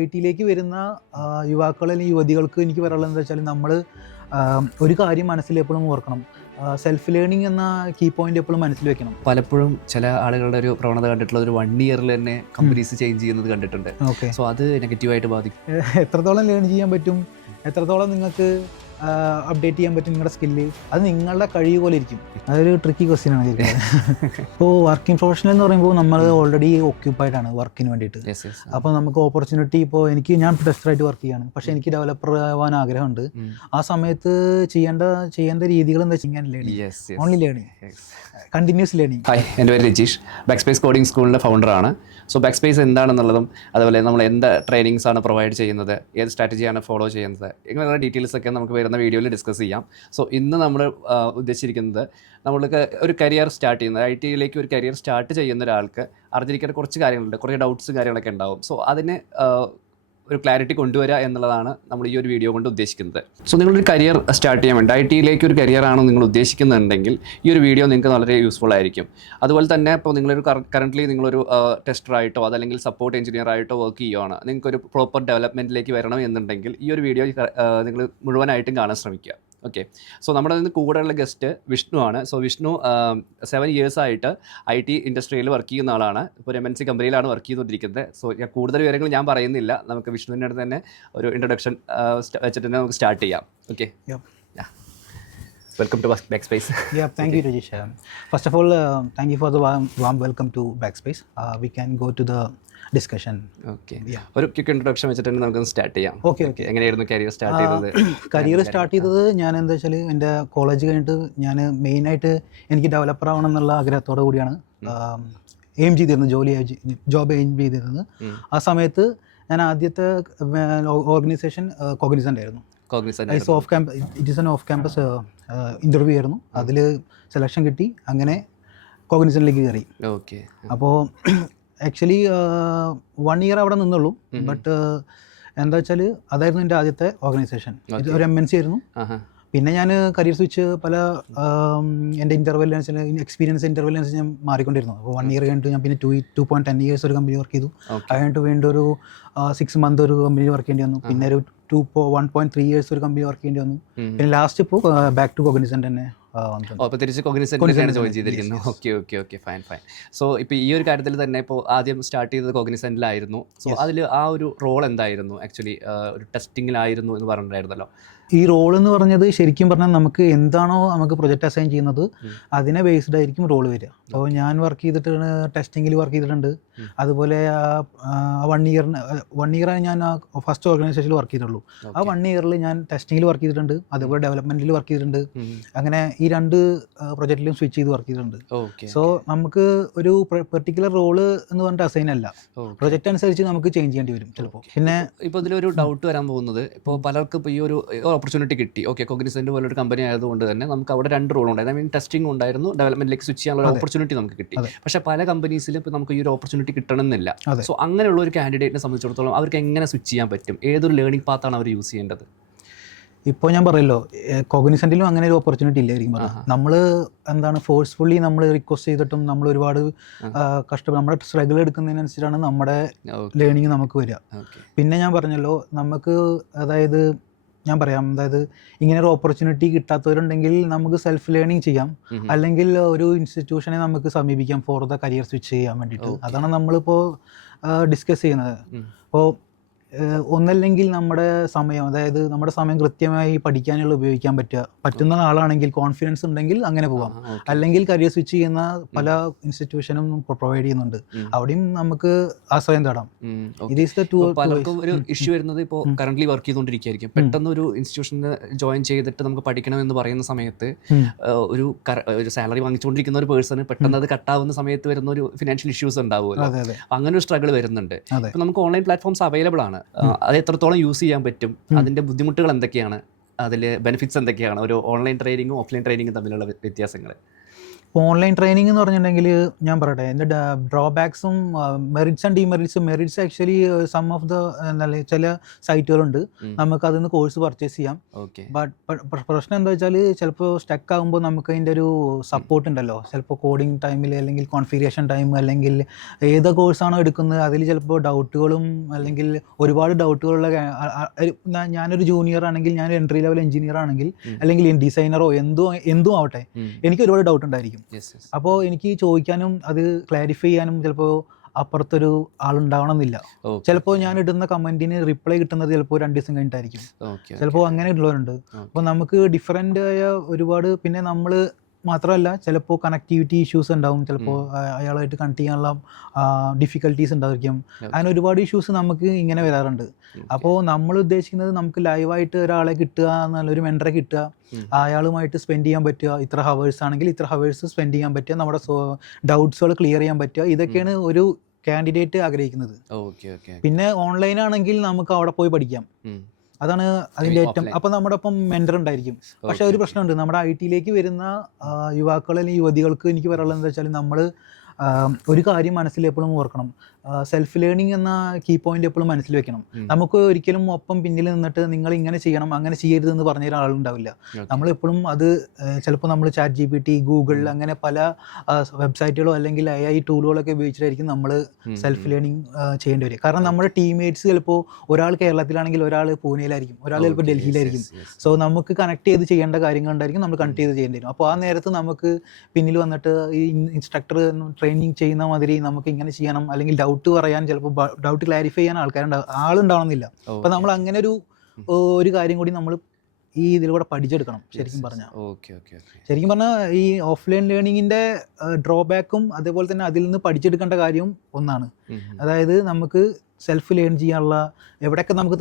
I ടിയിലേക്ക് വരുന്ന യുവാക്കൾ അല്ലെങ്കിൽ യുവതികൾക്ക് എനിക്ക് പറയാനുള്ളത് എന്താ വെച്ചാൽ നമ്മൾ ഒരു കാര്യം മനസ്സിൽ എപ്പോഴും ഓർക്കണം. സെൽഫ് ലേണിംഗ് എന്ന കീ പോയിന്റ് എപ്പോഴും മനസ്സിൽ വെക്കണം. പലപ്പോഴും ചില ആളുകളുടെ ഒരു പ്രവണത കണ്ടിട്ടുള്ള ഒരു 1 ഇയറിൽ തന്നെ കമ്പനീസ് ചേഞ്ച് ചെയ്യുന്നത് കണ്ടിട്ടുണ്ട്. ഓക്കെ, സോ അത് നെഗറ്റീവായിട്ട് ബാധിക്കും. എത്രത്തോളം ലേൺ ചെയ്യാൻ പറ്റും, എത്രത്തോളം നിങ്ങൾക്ക് അപ്ഡേറ്റ് ചെയ്യാൻ പറ്റും നിങ്ങളുടെ സ്കില്ല്, അത് നിങ്ങളുടെ കഴിവ് പോലെ ഇരിക്കും. അതൊരു ട്രിക്കി ക്വസ്റ്റ്യൻ ആണ്. ഇപ്പോൾ വർക്കിംഗ് പ്രൊഫഷണൽ എന്ന് പറയുമ്പോൾ നമ്മൾ ഓൾറെഡി ഓക്യുപ്പൈഡ് ആണ് വർക്കിന് വേണ്ടിയിട്ട്. അപ്പോൾ നമുക്ക് ഓപ്പർച്യൂണിറ്റി, ഇപ്പോൾ ഞാൻ ടെസ്റ്ററായിട്ട് വർക്ക് ചെയ്യാണ്, പക്ഷേ എനിക്ക് ഡെവലപ്പർ ആവാൻ ആഗ്രഹമുണ്ട്. ആ സമയത്ത് ചെയ്യേണ്ട രീതികൾ എന്താ വെച്ചാൽ only learning, continuous learning. Hi, എൻ്റെ പേര് രജീഷ്, ബാക്ക്സ്പേസ് കോഡിംഗ് സ്കൂളിൻ്റെ ഫൗണ്ടറാണ്. സോ ബാക്ക്സ്പേസ് എന്താണെന്നുള്ളതും അതുപോലെ നമ്മൾ എന്ത് ട്രെയിനിങ്സ് ആണ് പ്രൊവൈഡ് ചെയ്യുന്നത്, ഏത് സ്ട്രാറ്റജിയാണ് ഫോളോ ചെയ്യുന്നത്, ഇങ്ങനെയുള്ള ഡീറ്റെയിൽസ് ഒക്കെ നമുക്ക് വരുന്ന വീഡിയോയിൽ ഡിസ്കസ് ചെയ്യാം. സോ ഇന്ന് നമ്മൾ ഉദ്ദേശിച്ചിരിക്കുന്നത്, നമ്മൾക്ക് ഒരു കരിയർ സ്റ്റാർട്ട് ചെയ്യുന്നത്, ഐ ടിയിലേക്ക് ഒരു കരിയർ സ്റ്റാർട്ട് ചെയ്യുന്ന ഒരാൾക്ക് അറിഞ്ഞിരിക്കേണ്ട കുറച്ച് കാര്യങ്ങളുണ്ട്, കുറേ ഡൗട്ട്സ് കാര്യങ്ങളൊക്കെ ഉണ്ടാവും. സോ അതിന് ഒരു ക്ലാരിറ്റി കൊണ്ടുവരിക എന്നുള്ളതാണ് നമ്മൾ ഈ ഒരു വീഡിയോ കൊണ്ട് ഉദ്ദേശിക്കുന്നത്. സോ നിങ്ങളൊരു കരിയർ സ്റ്റാർട്ട് ചെയ്യാൻ വേണ്ടി ഐ ടിയിലേക്ക് ഒരു കരിയറാണ് നിങ്ങൾ ഉദ്ദേശിക്കുന്നുണ്ടെങ്കിൽ ഈ ഒരു വീഡിയോ നിങ്ങൾക്ക് വളരെ യൂസ്ഫുൾ ആയിരിക്കും. അതുപോലെ തന്നെ ഇപ്പോൾ നിങ്ങളൊരു കറൻ്റ്ലി നിങ്ങളൊരു ടെസ്റ്ററായിട്ടോ അതല്ലെങ്കിൽ സപ്പോർട്ട് എഞ്ചിനീയർ ആയിട്ടോ വർക്ക് ചെയ്യുകയാണ്, നിങ്ങൾക്കൊരു പ്രോപ്പർ ഡെവലപ്മെൻറ്റിലേക്ക് വരണം എന്നുണ്ടെങ്കിൽ ഈ ഒരു വീഡിയോ നിങ്ങൾ മുഴുവനായിട്ടും കാണാൻ ശ്രമിക്കുക. ഓക്കെ, സോ നമ്മുടെ നിന്ന് കൂടെയുള്ള ഗസ്റ്റ് വിഷ്ണു ആണ്. സോ വിഷ്ണു 7 years ആയിട്ട് ഐ ടി ഇൻഡസ്ട്രിയിൽ വർക്ക് ചെയ്യുന്ന ആളാണ്. ഇപ്പോൾ ഒരു MNC കമ്പനിയിലാണ് വർക്ക് ചെയ്തുകൊണ്ടിരിക്കുന്നത്. സോ കൂടുതൽ വിവരങ്ങൾ ഞാൻ പറയുന്നില്ല, നമുക്ക് വിഷ്ണുവിൻ്റെ അടുത്ത് തന്നെ ഒരു ഇൻട്രൊഡക്ഷൻ വെച്ചിട്ട് തന്നെ നമുക്ക് സ്റ്റാർട്ട് ചെയ്യാം. Okay, welcome to Backspace. Thank you, Rajesh. First of all, thank you for the warm welcome to Backspace. We can go to the discussion. Okay, ഒരു ക്വിക്ക് ഇൻട്രൊഡക്ഷൻ വെച്ചിട്ട് തന്നെ നമുക്ക് സ്റ്റാർട്ട് ചെയ്യാം. ഓക്കെ, എങ്ങനെയായിരുന്നു കരിയർ സ്റ്റാർട്ട് ചെയ്തത്? Career start ചെയ്തത് ഞാൻ എന്താ വെച്ചാൽ എൻ്റെ കോളേജ് കഴിഞ്ഞിട്ട് ഞാൻ മെയിനായിട്ട് എനിക്ക് ഡെവലപ്പർ ആവണം എന്നുള്ള ആഗ്രഹത്തോടു കൂടിയാണ് എയിം ചെയ്തിരുന്നത്, ജോബ് എയിം ചെയ്തിരുന്നത്. ആ സമയത്ത് ഞാൻ ആദ്യത്തെ ഓർഗനൈസേഷൻ കോഗ്നിസൻ്റ് ആയിരുന്നു. It is N off campus interview ആയിരുന്നു. അതിൽ സെലക്ഷൻ കിട്ടി, അങ്ങനെ കോഗ്നിസൻ്റിലേക്ക് കയറി. ഓക്കെ, അപ്പോൾ ആക്ച്വലി 1 year അവിടെ നിന്നുള്ളൂ. ബട്ട് എന്താ വെച്ചാൽ അതായിരുന്നു എൻ്റെ ആദ്യത്തെ ഓർഗനൈസേഷൻ. ഒരു MNC ആയിരുന്നു. പിന്നെ ഞാൻ കരിയർ സ്വിച്ച് പല എൻ്റെ ഇൻ്റർവെല്ലിനനുസരിച്ച് എക്സ്പീരിയൻസ് ഇൻ്റർവെല്ലിനനുസരിച്ച് ഞാൻ മാറിക്കൊണ്ടിരുന്നു. അപ്പോൾ 1 year കഴിഞ്ഞിട്ട് ഞാൻ പിന്നെ 2.10 years ഒരു കമ്പനി വർക്ക് ചെയ്തു. അത് കഴിഞ്ഞിട്ട് വീണ്ടും ഒരു 6 months ഒരു കമ്പനി വർക്ക് ചെയ്യേണ്ടി വന്നു. പിന്നെ ഒരു 1.3 years ഒരു കമ്പനി വർക്ക് ചെയ്യേണ്ടി വന്നു. പിന്നെ ലാസ്റ്റ് ഇപ്പോൾ ബാക്ക് ടു കോഗ്നിസൻ്റ് തന്നെ. അപ്പോൾ തിരിച്ച് കോഗ്നിസൻ്റിലാണ് ജോയിൻ ചെയ്തിരിക്കുന്നത്. Okay, fine. സോ ഇപ്പോൾ ഈ ഒരു കാര്യത്തിൽ തന്നെ ഇപ്പോൾ ആദ്യം സ്റ്റാർട്ട് ചെയ്തത് കോഗ്നിസൻ്റിലായിരുന്നു. സോ അതിൽ ആ ഒരു റോൾ എന്തായിരുന്നു? ആക്ച്വലി ഒരു ടെസ്റ്റിങ്ങിലായിരുന്നു എന്ന് പറഞ്ഞിട്ടുണ്ടായിരുന്നല്ലോ. ഈ റോൾ എന്ന് പറഞ്ഞത് ശരിക്കും പറഞ്ഞാൽ നമുക്ക് എന്താണോ നമുക്ക് പ്രൊജക്റ്റ് അസൈൻ ചെയ്യുന്നത് അതിനെ ബേസ്ഡ് ആയിരിക്കും റോൾ വരിക. അപ്പോൾ ഞാൻ വർക്ക് ചെയ്തിട്ടുണ്ട്, ടെസ്റ്റിങ്ങിൽ വർക്ക് ചെയ്തിട്ടുണ്ട്. അതുപോലെ 1 year ഞാൻ ഫസ്റ്റ് ഓർഗനൈസേഷനിൽ വർക്ക് ചെയ്തിട്ടുള്ളൂ. ആ 1 year ഞാൻ ടെസ്റ്റിങ്ങിൽ വർക്ക് ചെയ്തിട്ടുണ്ട്, അതുപോലെ ഡെവലപ്മെൻറ്റിൽ വർക്ക് ചെയ്തിട്ടുണ്ട്. അങ്ങനെ ഈ 2 പ്രൊജക്റ്റിലും സ്വിച്ച് ചെയ്ത് വർക്ക് ചെയ്തിട്ടുണ്ട്. സോ നമുക്ക് ഒരു പെർട്ടിക്കുലർ റോള് എന്ന് പറഞ്ഞിട്ട് അസൈൻ അല്ല, പ്രൊജക്റ്റ് അനുസരിച്ച് നമുക്ക് ചേഞ്ച് ചെയ്യേണ്ടി വരും ചിലപ്പോൾ. പിന്നെ ഇപ്പോൾ ഇതിലൊരു ഡൗട്ട് വരാൻ പോകുന്നത്, ഇപ്പോൾ പലർക്കും ഇപ്പോൾ ഈ ഒരു ഓപ്പർച്യൂണിറ്റി കിട്ടി. ഓക്കെ, കോഗ്നിസൻ്റ് പോലൊരു കമ്പനി ആയതുകൊണ്ട് തന്നെ നമുക്ക് അവിടെ 2 റോൾ ഉണ്ടായിരുന്നു. ഐ മീൻ ടെസ്റ്റിംഗ് ഉണ്ടായിരുന്നു, ഡെവലപ്മെന്റിലേക്ക് സ്വിച്ച് ചെയ്യാനുള്ള ഓപ്പർച്യൂണിറ്റി നമുക്ക് കിട്ടി. പക്ഷേ പല കമ്പനീസിലും ഇപ്പോൾ നമുക്ക് ഈ ഒരു ഓപ്പർച്യൂണിറ്റി കിട്ടണമെന്നില്ല. സോ അങ്ങനെയുള്ള ഒരു കാൻഡിഡേറ്റിനെ സംബന്ധിച്ചിടത്തോളം അവർക്ക് എങ്ങനെ സ്വിച്ച് ചെയ്യാൻ പറ്റും? ഏതൊരു ലേണിംഗ് പാത്താണ് അവർ യൂസ് ചെയ്യേണ്ടത്? ഇപ്പോൾ ഞാൻ പറയല്ലോ, കോഗ്നിസൻ്റിലും അങ്ങനെ ഒരു ഓപ്പർച്യൂണിറ്റി ഇല്ലായിരിക്കും. നമ്മൾ എന്താണ് ഫോഴ്സ്ഫുള്ളി നമ്മൾ റിക്വസ്റ്റ് ചെയ്തിട്ടും നമ്മൾ ഒരുപാട് നമ്മുടെ സ്ട്രഗിൾ എടുക്കുന്നതിനനുസരിച്ചാണ് നമ്മുടെ ലേണിംഗ് നമുക്ക് വരിക. പിന്നെ ഞാൻ പറഞ്ഞല്ലോ, നമുക്ക് അതായത് ഇങ്ങനെ ഒരു ഓപ്പർച്യൂണിറ്റി കിട്ടാത്തവരുണ്ടെങ്കിൽ നമുക്ക് സെൽഫ് ലേണിംഗ് ചെയ്യാം, അല്ലെങ്കിൽ ഒരു ഇൻസ്റ്റിറ്റ്യൂഷനെ നമുക്ക് സമീപിക്കാം ഫോർ ദ കരിയർ സ്വിച്ച് ചെയ്യാൻ വേണ്ടിയിട്ട്. അതാണ് നമ്മളിപ്പോൾ ഡിസ്കസ് ചെയ്യുന്നത്. അപ്പോൾ ഒന്നല്ലെങ്കിൽ നമ്മുടെ സമയം കൃത്യമായി പഠിക്കാനുള്ള ഉപയോഗിക്കാൻ പറ്റുന്ന ആളാണെങ്കിൽ, കോൺഫിഡൻസ് ഉണ്ടെങ്കിൽ അങ്ങനെ പോകാം. അല്ലെങ്കിൽ കരിയർ സ്വിച്ച് ചെയ്യുന്ന പല ഇൻസ്റ്റിറ്റ്യൂഷനും പ്രൊവൈഡ് ചെയ്യുന്നുണ്ട്, അവിടെയും നമുക്ക് ആശ്രയം തേടാം. പലർക്കും ഒരു ഇഷ്യൂ വരുന്നത്, ഇപ്പോൾ കറന്റ് വർക്ക് ചെയ്തുകൊണ്ടിരിക്കുകയായിരിക്കും, പെട്ടെന്ന് ഒരു ഇൻസ്റ്റിറ്റ്യൂഷന് ജോയിൻ ചെയ്തിട്ട് നമുക്ക് പഠിക്കണം എന്ന് പറയുന്ന സമയത്ത് ഒരു സാലറി വാങ്ങിച്ചുകൊണ്ടിരിക്കുന്ന ഒരു പേഴ്സണ് പെട്ടെന്ന് അത് കട്ടാവുന്ന സമയത്ത് വരുന്ന ഒരു ഫിനാൻഷ്യൽ ഇഷ്യൂസ് ഉണ്ടാവുമല്ലോ. അങ്ങനെ ഒരു സ്ട്രഗിൾ വരുന്നുണ്ട്. ഇപ്പം നമുക്ക് ഓൺലൈൻ പ്ലാറ്റ്ഫോംസ് അവൈലബിൾ ആണ്. അത് എത്രത്തോളം യൂസ് ചെയ്യാൻ പറ്റും, അതിൻ്റെ ബുദ്ധിമുട്ടുകൾ എന്തൊക്കെയാണ്, അതിൽ ബെനിഫിറ്റ്സ് എന്തൊക്കെയാണ്, ഒരു ഓൺലൈൻ ട്രെയിനിങ്ങും ഓഫ്ലൈൻ ട്രെയിനിങ്ങും തമ്മിലുള്ള വ്യത്യാസങ്ങൾ? ഓൺലൈൻ ട്രെയിനിങ് എന്ന് പറഞ്ഞിട്ടുണ്ടെങ്കിൽ ഞാൻ പറയട്ടെ, എൻ്റെ ഡ്രോബാക്സും merits and demerits. Merits actually some of the ചില സൈറ്റുകളുണ്ട്, നമുക്ക് അതിൽ നിന്ന് കോഴ്സ് പർച്ചേസ് ചെയ്യാം. ബട്ട് പ്രശ്നം എന്താ വെച്ചാൽ ചിലപ്പോൾ സ്റ്റക്ക് ആകുമ്പോൾ നമുക്ക് അതിൻ്റെ ഒരു സപ്പോർട്ട് ഉണ്ടല്ലോ. ചിലപ്പോൾ കോഡിങ് ടൈമിൽ അല്ലെങ്കിൽ കോൺഫിഗറേഷൻ ടൈം അല്ലെങ്കിൽ ഏത് കോഴ്സാണോ എടുക്കുന്നത് അതിൽ ചിലപ്പോൾ ഡൗട്ടുകളും അല്ലെങ്കിൽ ഒരുപാട് ഡൗട്ടുകളുള്ള ഞാനൊരു ജൂനിയർ ആണെങ്കിൽ, ഞാൻ എൻട്രി ലെവൽ എഞ്ചിനീയർ ആണെങ്കിൽ അല്ലെങ്കിൽ ഡിസൈനറോ എന്തും ആവട്ടെ, എനിക്ക് ഒരുപാട് ഡൗട്ട് ഉണ്ടായിരിക്കും. അപ്പോൾ എനിക്ക് ചോദിക്കാനും അത് ക്ലാരിഫൈ ചെയ്യാനും ചിലപ്പോൾ അപ്പുറത്തൊരു ആളുണ്ടാവണമെന്നില്ല. ചിലപ്പോൾ ഞാൻ ഇടുന്ന കമൻറ്റിന് റിപ്ലൈ കിട്ടുന്നത് ചിലപ്പോൾ 2 ദിവസം കഴിഞ്ഞിട്ടായിരിക്കും. ചിലപ്പോൾ അങ്ങനെ ഉള്ളവരുണ്ട്. അപ്പോൾ നമുക്ക് ഡിഫറൻ്റ് ആയ ഒരുപാട്, പിന്നെ നമ്മൾ മാത്രമല്ല ചിലപ്പോൾ കണക്ടിവിറ്റി ഇഷ്യൂസ് ഉണ്ടാവും, ചിലപ്പോൾ അയാളായിട്ട് കണക്ട് ചെയ്യാനുള്ള ഡിഫിക്കൽട്ടീസ് ഉണ്ടായിരിക്കും. അങ്ങനെ ഒരുപാട് ഇഷ്യൂസ് നമുക്ക് ഇങ്ങനെ വരാറുണ്ട്. അപ്പോൾ നമ്മൾ ഉദ്ദേശിക്കുന്നത് നമുക്ക് ലൈവായിട്ട് ഒരാളെ കിട്ടുക, നല്ലൊരു മെൻറ്ററെ കിട്ടുക, അയാളുമായിട്ട് സ്പെൻഡ് ചെയ്യാൻ പറ്റുക, ഇത്ര ഹവേഴ്സ് ആണെങ്കിൽ ഇത്ര ഹവേഴ്സ് സ്പെൻഡ് ചെയ്യാൻ പറ്റുക, നമ്മുടെ ഡൗട്ട്സുകൾ ക്ലിയർ ചെയ്യാൻ പറ്റുക, ഇതൊക്കെയാണ് ഒരു കാൻഡിഡേറ്റ് ആഗ്രഹിക്കുന്നത്. പിന്നെ ഓൺലൈൻ ആണെങ്കിൽ നമുക്ക് അവിടെ പോയി പഠിക്കാം, അതാണ് അതിൻ്റെ ഏറ്റവും. അപ്പോൾ നമ്മുടെ ഒപ്പം മെൻറ്റർ ഉണ്ടായിരിക്കും. പക്ഷേ ഒരു പ്രശ്നമുണ്ട്, നമ്മുടെ IT-യിലേക്ക് വരുന്ന യുവാക്കൾ അല്ലെങ്കിൽ യുവതികൾക്ക് എനിക്ക് പറയാനുള്ളത് എന്താ വെച്ചാൽ, നമ്മൾ ഒരു കാര്യം മനസ്സിൽ എപ്പോഴും ഓർക്കണം, സെൽഫ് ലേണിംഗ് എന്ന കീ പോയിന്റ് എപ്പോഴും മനസ്സിൽ വെക്കണം. നമുക്ക് ഒരിക്കലും ഒപ്പം പിന്നിൽ നിന്നിട്ട് നിങ്ങൾ ഇങ്ങനെ ചെയ്യണം അങ്ങനെ ചെയ്യരുതെന്ന് പറഞ്ഞ ഒരാളുണ്ടാവില്ല. നമ്മളെപ്പോഴും അത് ചിലപ്പോൾ നമ്മൾ ChatGPT, ഗൂഗിൾ അങ്ങനെ പല വെബ്സൈറ്റുകളോ അല്ലെങ്കിൽ AI ടൂളുകളൊക്കെ ഉപയോഗിച്ചിട്ടായിരിക്കും നമ്മൾ സെൽഫ് ലേണിംഗ് ചെയ്യേണ്ടി വരിക. കാരണം നമ്മുടെ ടീംമേറ്റ്സ് ചിലപ്പോൾ ഒരാൾ കേരളത്തിലാണെങ്കിൽ ഒരാൾ പൂനെയിലായിരിക്കും, ഒരാൾ ചിലപ്പോൾ ഡൽഹിയിലായിരിക്കും. സോ നമുക്ക് കണക്ട് ചെയ്ത് ചെയ്യേണ്ട കാര്യങ്ങളുണ്ടായിരിക്കും, നമ്മൾ കണക്ട് ചെയ്ത് ചെയ്യേണ്ടി വരും. അപ്പോൾ ആ നേരത്ത് നമുക്ക് പിന്നിൽ വന്നിട്ട് ഈ ഇൻസ്ട്രക്ടർ ട്രെയിനിങ് ചെയ്യുന്ന മാതിരി നമുക്ക് ഇങ്ങനെ ചെയ്യണം അല്ലെങ്കിൽ ഡൗട്ട് പറയാൻ, ചിലപ്പോൾ ഡൗട്ട് ക്ലാരിഫൈ ചെയ്യാൻ ആളുണ്ടാവണമെന്നില്ല. അപ്പം നമ്മൾ അങ്ങനെ ഒരു കാര്യം കൂടി നമ്മൾ ഈ ഇതിലൂടെ പഠിച്ചെടുക്കണം. ശരിക്കും പറഞ്ഞാൽ ഈ ഓഫ്ലൈൻ ലേണിങ്ങിൻ്റെ ഡ്രോബാക്കും അതേപോലെ തന്നെ അതിൽ നിന്ന് പഠിച്ചെടുക്കേണ്ട കാര്യവും ഒന്നാണ്. അതായത് നമുക്ക് സെൽഫ് ലേൺ ചെയ്യാനുള്ള എവിടെയൊക്കെ നമുക്ക്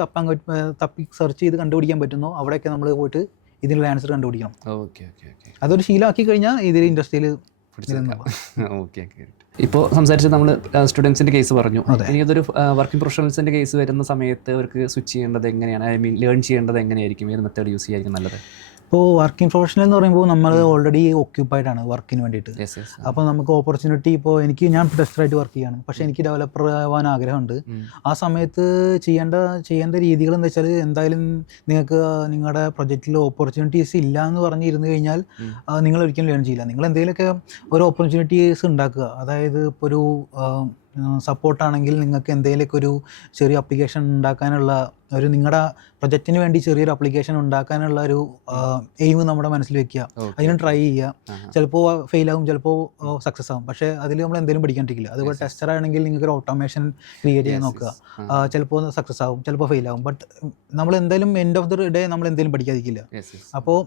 തപ്പി സെർച്ച് ചെയ്ത് കണ്ടുപിടിക്കാൻ പറ്റുന്നോ അവിടെയൊക്കെ നമ്മൾ പോയിട്ട് ഇതിനുള്ള ആൻസർ കണ്ടുപിടിക്കണം. അതൊരു ശീലമാക്കി കഴിഞ്ഞാൽ ഇതിൽ ഇൻഡസ്ട്രിയിൽ. ഇപ്പോൾ സംസാരിച്ചത് നമ്മൾ സ്റ്റുഡൻസിൻ്റെ കേസ് പറഞ്ഞു. ഇനി അതൊരു വർക്കിംഗ് പ്രൊഫഷണൽസിൻ്റെ കേസ് വരുന്ന സമയത്ത് അവർക്ക് സ്വിച്ച് ചെയ്യേണ്ടത് എങ്ങനെയാണ്, ഐ മീൻ ലേൺ ചെയ്യേണ്ടത് എങ്ങനെയായിരിക്കും, ഏത് മെത്തേഡ് യൂസ് ചെയ്യായിരിക്കും നല്ലത്? ഇപ്പോൾ വർക്കിംഗ് പ്രൊഫഷണൽ എന്ന് പറയുമ്പോൾ നമ്മൾ ഓൾറെഡി ഓക്യുപ്പൈഡ് ആണ് വർക്കിന് വേണ്ടിയിട്ട്. അപ്പോൾ നമുക്ക് ഓപ്പർച്യൂണിറ്റി, ഇപ്പോൾ ഞാൻ ടെസ്റ്ററായിട്ട് വർക്ക് ചെയ്യാണ്, പക്ഷേ എനിക്ക് ഡെവലപ്പർ ആവാൻ ആഗ്രഹമുണ്ട്. ആ സമയത്ത് ചെയ്യേണ്ട രീതികൾ എന്താ വെച്ചാൽ, എന്തായാലും നിങ്ങൾക്ക് നിങ്ങളുടെ പ്രൊജക്റ്റിൽ ഓപ്പർച്യൂണിറ്റീസ് ഇല്ല എന്ന് പറഞ്ഞിരുന്നു കഴിഞ്ഞാൽ നിങ്ങൾ ഒരിക്കലും ലേൺ ചെയ്യില്ല. നിങ്ങൾ എന്തെങ്കിലുമൊക്കെ ഒരു ഓപ്പർച്യൂണിറ്റീസ് ഉണ്ടാക്കുക. അതായത് ഇപ്പോൾ ഒരു സപ്പോർട്ടാണെങ്കിൽ നിങ്ങൾക്ക് എന്തെങ്കിലുമൊക്കെ ഒരു ചെറിയ ആപ്ലിക്കേഷൻ ഉണ്ടാക്കാനുള്ള ഒരു, നിങ്ങളുടെ പ്രൊജക്റ്റിന് വേണ്ടി ചെറിയൊരു ആപ്ലിക്കേഷൻ ഉണ്ടാക്കാനുള്ള ഒരു എയിം നമ്മുടെ മനസ്സിൽ വെക്കുക, അതിന് ട്രൈ ചെയ്യുക. ചിലപ്പോൾ ഫെയിലാകും, ചിലപ്പോൾ സക്സസ് ആകും, പക്ഷേ അതിൽ നമ്മൾ എന്തെങ്കിലും പഠിക്കാണ്ടിരിക്കില്ല. അതുപോലെ ടെസ്റ്റർ ആണെങ്കിൽ നിങ്ങൾക്ക് ഒരു ഓട്ടോമേഷൻ ക്രിയേറ്റ് ചെയ്യാൻ നോക്കുക, ചിലപ്പോൾ സക്സസ് ആകും, ചിലപ്പോൾ ഫെയിലാകും. ബട്ട് നമ്മൾ എന്തായാലും എൻഡ് ഓഫ് ദ ഡേ നമ്മൾ എന്തെങ്കിലും പഠിക്കാതിരിക്കില്ല. അപ്പോൾ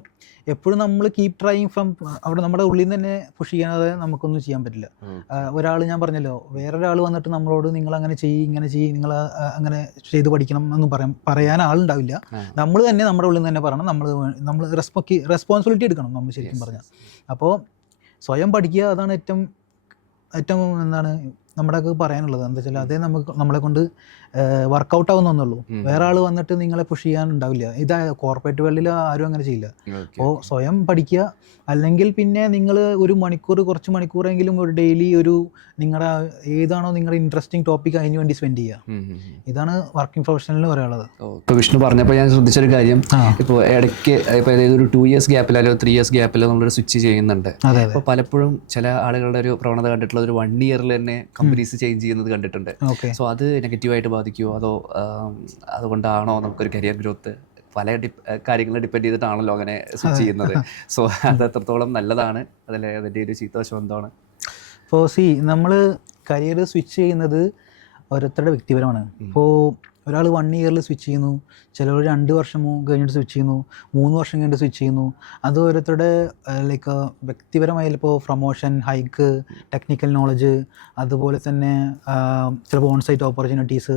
എപ്പോഴും നമ്മൾ കീപ് ട്രൈയിങ് ഫ്രം അവിടെ നമ്മുടെ ഉള്ളിൽ നിന്ന് തന്നെ പുഷ് ചെയ്യാതെ നമുക്കൊന്നും ചെയ്യാൻ പറ്റില്ല. ഒരാൾ, ഞാൻ പറഞ്ഞല്ലോ, വേറൊരാൾ വന്നിട്ട് നമ്മളോട് നിങ്ങൾ അങ്ങനെ ചെയ്യ് ഇങ്ങനെ ചെയ്യ്, നിങ്ങൾ അങ്ങനെ ചെയ്ത് പഠിക്കണം എന്ന് പറയാൻ ആളുണ്ടാവില്ല. നമ്മൾ തന്നെ നമ്മുടെ ഉള്ളിൽ നിന്ന് തന്നെ പറയണം, നമ്മൾ റെസ്പോൺസിബിലിറ്റി എടുക്കണം നമ്മൾ ശരിക്കും പറഞ്ഞാൽ. അപ്പോൾ സ്വയം പഠിക്കുക, അതാണ് ഏറ്റവും എന്താണ് നമ്മുടെയൊക്കെ പറയാനുള്ളത്. എന്താ വെച്ചാൽ അതേ നമ്മളെ കൊണ്ട് വർക്കൗട്ട് ആവുന്നുള്ളൂ. വേറെ ആൾ വന്നിട്ട് നിങ്ങളെ പുഷ് ചെയ്യാൻ ഉണ്ടാവില്ല. കോർപ്പറേറ്റ് വേൾഡിൽ ആരും അങ്ങനെ ചെയ്യില്ല. അപ്പോൾ സ്വയം പഠിക്കുക, അല്ലെങ്കിൽ പിന്നെ നിങ്ങൾ കുറച്ച് മണിക്കൂറെങ്കിലും ഒരു ഡെയിലി നിങ്ങളുടെ ഏതാണോ നിങ്ങളുടെ ഇൻട്രസ്റ്റിംഗ് ടോപ്പിക് അതിന് വേണ്ടി സ്പെൻഡ് ചെയ്യുക. ഇതാണ് വർക്കിംഗ് പ്രൊഫഷണലിന് പറയാനുള്ളത്. ഇപ്പോൾ വിഷ്ണു പറഞ്ഞപ്പോൾ ഞാൻ ശ്രദ്ധിച്ചൊരു കാര്യം, ഇപ്പോൾ ഇടയ്ക്ക് ഇപ്പോൾ അതായത് ഒരു 2 years ഗ്യാപ്പിലോ അല്ലെങ്കിൽ 3 years ഗ്യാപ്പിലോ നമ്മളൊരു സ്വിച്ച് ചെയ്യുന്നുണ്ട്. അപ്പോൾ പലപ്പോഴും ചില ആളുകളുടെ ഒരു പ്രവണത കണ്ടിട്ടുള്ള ഒരു 1 year തന്നെ കമ്പനീസ് ചേഞ്ച് ചെയ്യുന്നത് കണ്ടിട്ടുണ്ട്. സോ അത് നെഗറ്റീവായിട്ട് ബാധിക്കുമോ, അതോ അതുകൊണ്ടാണോ നമുക്കൊരു കരിയർ ഗ്രോത്ത് പല കാര്യങ്ങൾ ഡിപ്പെൻഡ് ചെയ്തിട്ടാണല്ലോ അങ്ങനെ സ്വിച്ച് ചെയ്യുന്നത്? സോ അത് എത്രത്തോളം നല്ലതാണ്, അതിൻ്റെ ഒരു ചീത്തവശം എന്താണ്? ഇപ്പോൾ നമ്മൾ കരിയർ സ്വിച്ച് ചെയ്യുന്നത് ഓരോരുത്തരുടെ വ്യക്തിപരമാണ്. ഇപ്പോൾ ഒരാൾ 1 year സ്വിച്ച് ചെയ്യുന്നു, ചിലർ 2 വർഷം കഴിഞ്ഞിട്ട് സ്വിച്ച് ചെയ്യുന്നു, 3 വർഷം കഴിഞ്ഞിട്ട് സ്വിച്ച് ചെയ്യുന്നു. അത് ഓരോരുത്തരുടെ വ്യക്തിപരമായ ഇപ്പോൾ പ്രൊമോഷൻ, ഹൈക്ക്, ടെക്നിക്കൽ നോളജ്, അതുപോലെ തന്നെ ചിലപ്പോൾ ഓൺസൈറ്റ് ഓപ്പർച്യൂണിറ്റീസ്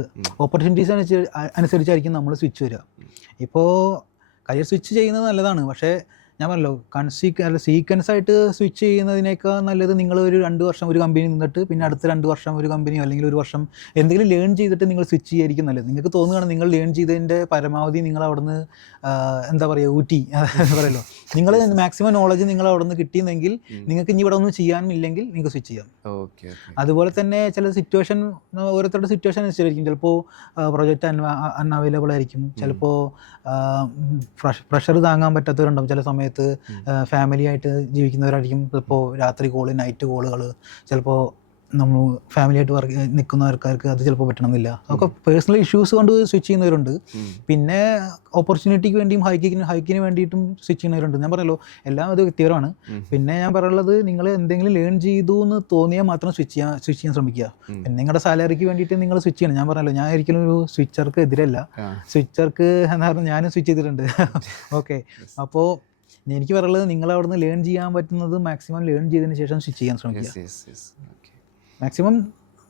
അനുസരിച്ചായിരിക്കും നമ്മൾ സ്വിച്ച് വരിക. ഇപ്പോൾ കരിയർ സ്വിച്ച് ചെയ്യുന്നത് നല്ലതാണ്, പക്ഷേ ഞാൻ പറഞ്ഞല്ലോ സീക്വൻസ് ആയിട്ട് സ്വിച്ച് ചെയ്യുന്നതിനേക്കാൾ നല്ലത് നിങ്ങൾ ഒരു 2 വർഷം ഒരു കമ്പനി നിന്നിട്ട് പിന്നെ അടുത്ത 2 വർഷം ഒരു കമ്പനിയോ അല്ലെങ്കിൽ 1 വർഷം എന്തെങ്കിലും ലേൺ ചെയ്തിട്ട് നിങ്ങൾ സ്വിച്ച് ചെയ്യായിരിക്കും നല്ലത്. നിങ്ങൾക്ക് തോന്നുകയാണ് നിങ്ങൾ ലേൺ ചെയ്തതിൻ്റെ പരമാവധി നിങ്ങൾ അവിടുന്ന് എന്താ പറയുക ഊറ്റി പറയല്ലോ, നിങ്ങൾ മാക്സിമം നോളജ് നിങ്ങൾ അവിടെ നിന്ന് കിട്ടിയെങ്കിൽ നിങ്ങൾക്ക് ഇനി ഇവിടെ ഒന്നും ചെയ്യാനില്ലെങ്കിൽ നിങ്ങൾക്ക് സ്വിച്ച് ചെയ്യാം. അതുപോലെ തന്നെ ചില സിറ്റുവേഷൻ, ഓരോരുത്തരുടെ സിറ്റുവേഷൻ അനുസരിച്ചിരിക്കും. ചിലപ്പോൾ പ്രൊജക്റ്റ് അൺഅവൈലബിൾ ആയിരിക്കും, ചിലപ്പോൾ പ്രഷർ താങ്ങാൻ പറ്റാത്തവരുണ്ടാവും, ചില സമയത്ത് ഫാമിലി ആയിട്ട് ജീവിക്കുന്നവരായിരിക്കും, ചിലപ്പോൾ രാത്രി കോള് നൈറ്റ് കോളുകൾ, ചിലപ്പോൾ നമ്മൾ ഫാമിലി ആയിട്ട് നിൽക്കുന്ന ആൾക്കാർക്ക് അത് ചിലപ്പോൾ പറ്റണമെന്നില്ല. അതൊക്കെ പേഴ്സണൽ ഇഷ്യൂസ് കൊണ്ട് സ്വിച്ച് ചെയ്യുന്നവരുണ്ട്. പിന്നെ ഓപ്പർച്യൂണിറ്റിക്ക് വേണ്ടിയും ഹൈക്കിന് വേണ്ടിയിട്ടും സ്വിച്ച് ചെയ്യുന്നവരുണ്ട്. ഞാൻ പറഞ്ഞല്ലോ എല്ലാം അത് വ്യക്തിപരമാണ്. പിന്നെ ഞാൻ പറയുള്ളത്, നിങ്ങൾ എന്തെങ്കിലും ലേൺ ചെയ്തു എന്ന് തോന്നിയാൽ മാത്രം സ്വിച്ച് ചെയ്യാൻ ശ്രമിക്കുക. പിന്നെ നിങ്ങളുടെ സാലറിക്ക് വേണ്ടിയിട്ട് നിങ്ങൾ സ്വിച്ച് ചെയ്യണം. ഞാൻ പറഞ്ഞല്ലോ, ഞാൻ ഒരിക്കലും ഒരു സ്വിച്ചർക്ക് എതിരല്ല. സ്വിച്ചർക്ക് എന്താ പറഞ്ഞാൽ ഞാനും സ്വിച്ച് ചെയ്തിട്ടുണ്ട്. ഓക്കെ, അപ്പോൾ എനിക്ക് പറയുള്ളത്, നിങ്ങൾ അവിടെ നിന്ന് ലേൺ ചെയ്യാൻ പറ്റുന്നത് മാക്സിമം ലേൺ ചെയ്തതിന് ശേഷം സ്വിച്ച് ചെയ്യാൻ ശ്രമിക്കുക. മാക്സിമം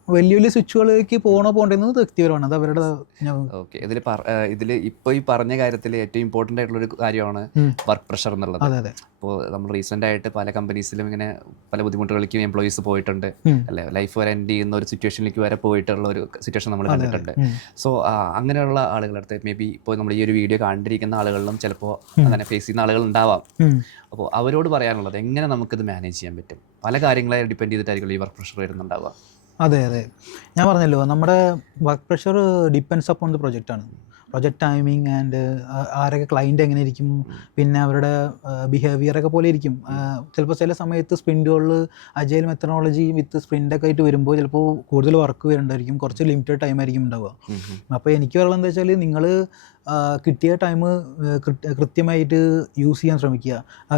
വലിയ വലിയ സ്വിച്ചുകളിലേക്ക് പോകേണ്ടത് വ്യക്തിപരമാണ്, അത് അവരുടെ. ഓക്കെ, ഇതിൽ ഇപ്പോൾ ഈ പറഞ്ഞ കാര്യത്തിൽ ഏറ്റവും ഇമ്പോർട്ടൻ്റ് ആയിട്ടുള്ളൊരു കാര്യമാണ് വർക്ക് പ്രഷർ എന്നുള്ളത്. അതെ. ഇപ്പോൾ നമ്മൾ റീസെൻ്റ് ആയിട്ട് പല കമ്പനീസിലും ഇങ്ങനെ പല ബുദ്ധിമുട്ടുകളിലേക്കും എംപ്ലോയീസ് പോയിട്ടുണ്ട്, അല്ലെ, ലൈഫ് വരെ എൻഡ് ചെയ്യുന്ന ഒരു സിറ്റുവേഷനിലേക്ക് വരെ പോയിട്ടുള്ള ഒരു സിറ്റുവേഷൻ നമ്മൾ കണ്ടിട്ടുണ്ട്. സോ അങ്ങനെയുള്ള ആളുകളുടെ അടുത്ത് മേ ബി ഇപ്പോൾ നമ്മൾ ഈ ഒരു വീഡിയോ കണ്ടിരിക്കുന്ന ആളുകളിലും ചിലപ്പോൾ അങ്ങനെ ഫേസ് ചെയ്യുന്ന ആളുകൾ ഉണ്ടാവാം. അപ്പോൾ അവരോട് പറയാനുള്ളത്, എങ്ങനെ നമുക്കിത് മാനേജ് ചെയ്യാൻ പറ്റും? പല കാര്യങ്ങളെ ഡിപ്പെൻഡ് ചെയ്തിട്ടായിരിക്കും ഈ വർക്ക് പ്രഷർ വരുന്നുണ്ടാവുക. അതെ, ഞാൻ പറഞ്ഞല്ലോ, നമ്മുടെ work pressure depends upon the പ്രൊജക്റ്റാണ്. പ്രൊജക്റ്റ് ടൈമിങ് ആൻഡ് ആരൊക്കെ ക്ലൈൻറ്റ് എങ്ങനെ ഇരിക്കും, പിന്നെ അവരുടെ ബിഹേവിയറൊക്കെ പോലെ ഇരിക്കും. ചിലപ്പോൾ ചില സമയത്ത് സ്പ്രിൻറ്റുകളിൽ അജൈൽ മെത്തഡോളജി വിത്ത് സ്പ്രിൻ്റൊക്കെ ആയിട്ട് വരുമ്പോൾ ചിലപ്പോൾ കൂടുതൽ വർക്ക് വരുന്നുണ്ടായിരിക്കും, കുറച്ച് ലിമിറ്റഡ് ടൈം ആയിരിക്കും ഉണ്ടാവുക. അപ്പോൾ എനിക്ക് പറയുന്നത് എന്താ വെച്ചാൽ, നിങ്ങൾ കിട്ടിയ ടൈം കൃത്യമായിട്ട് യൂസ് ചെയ്യാൻ ശ്രമിക്കുക.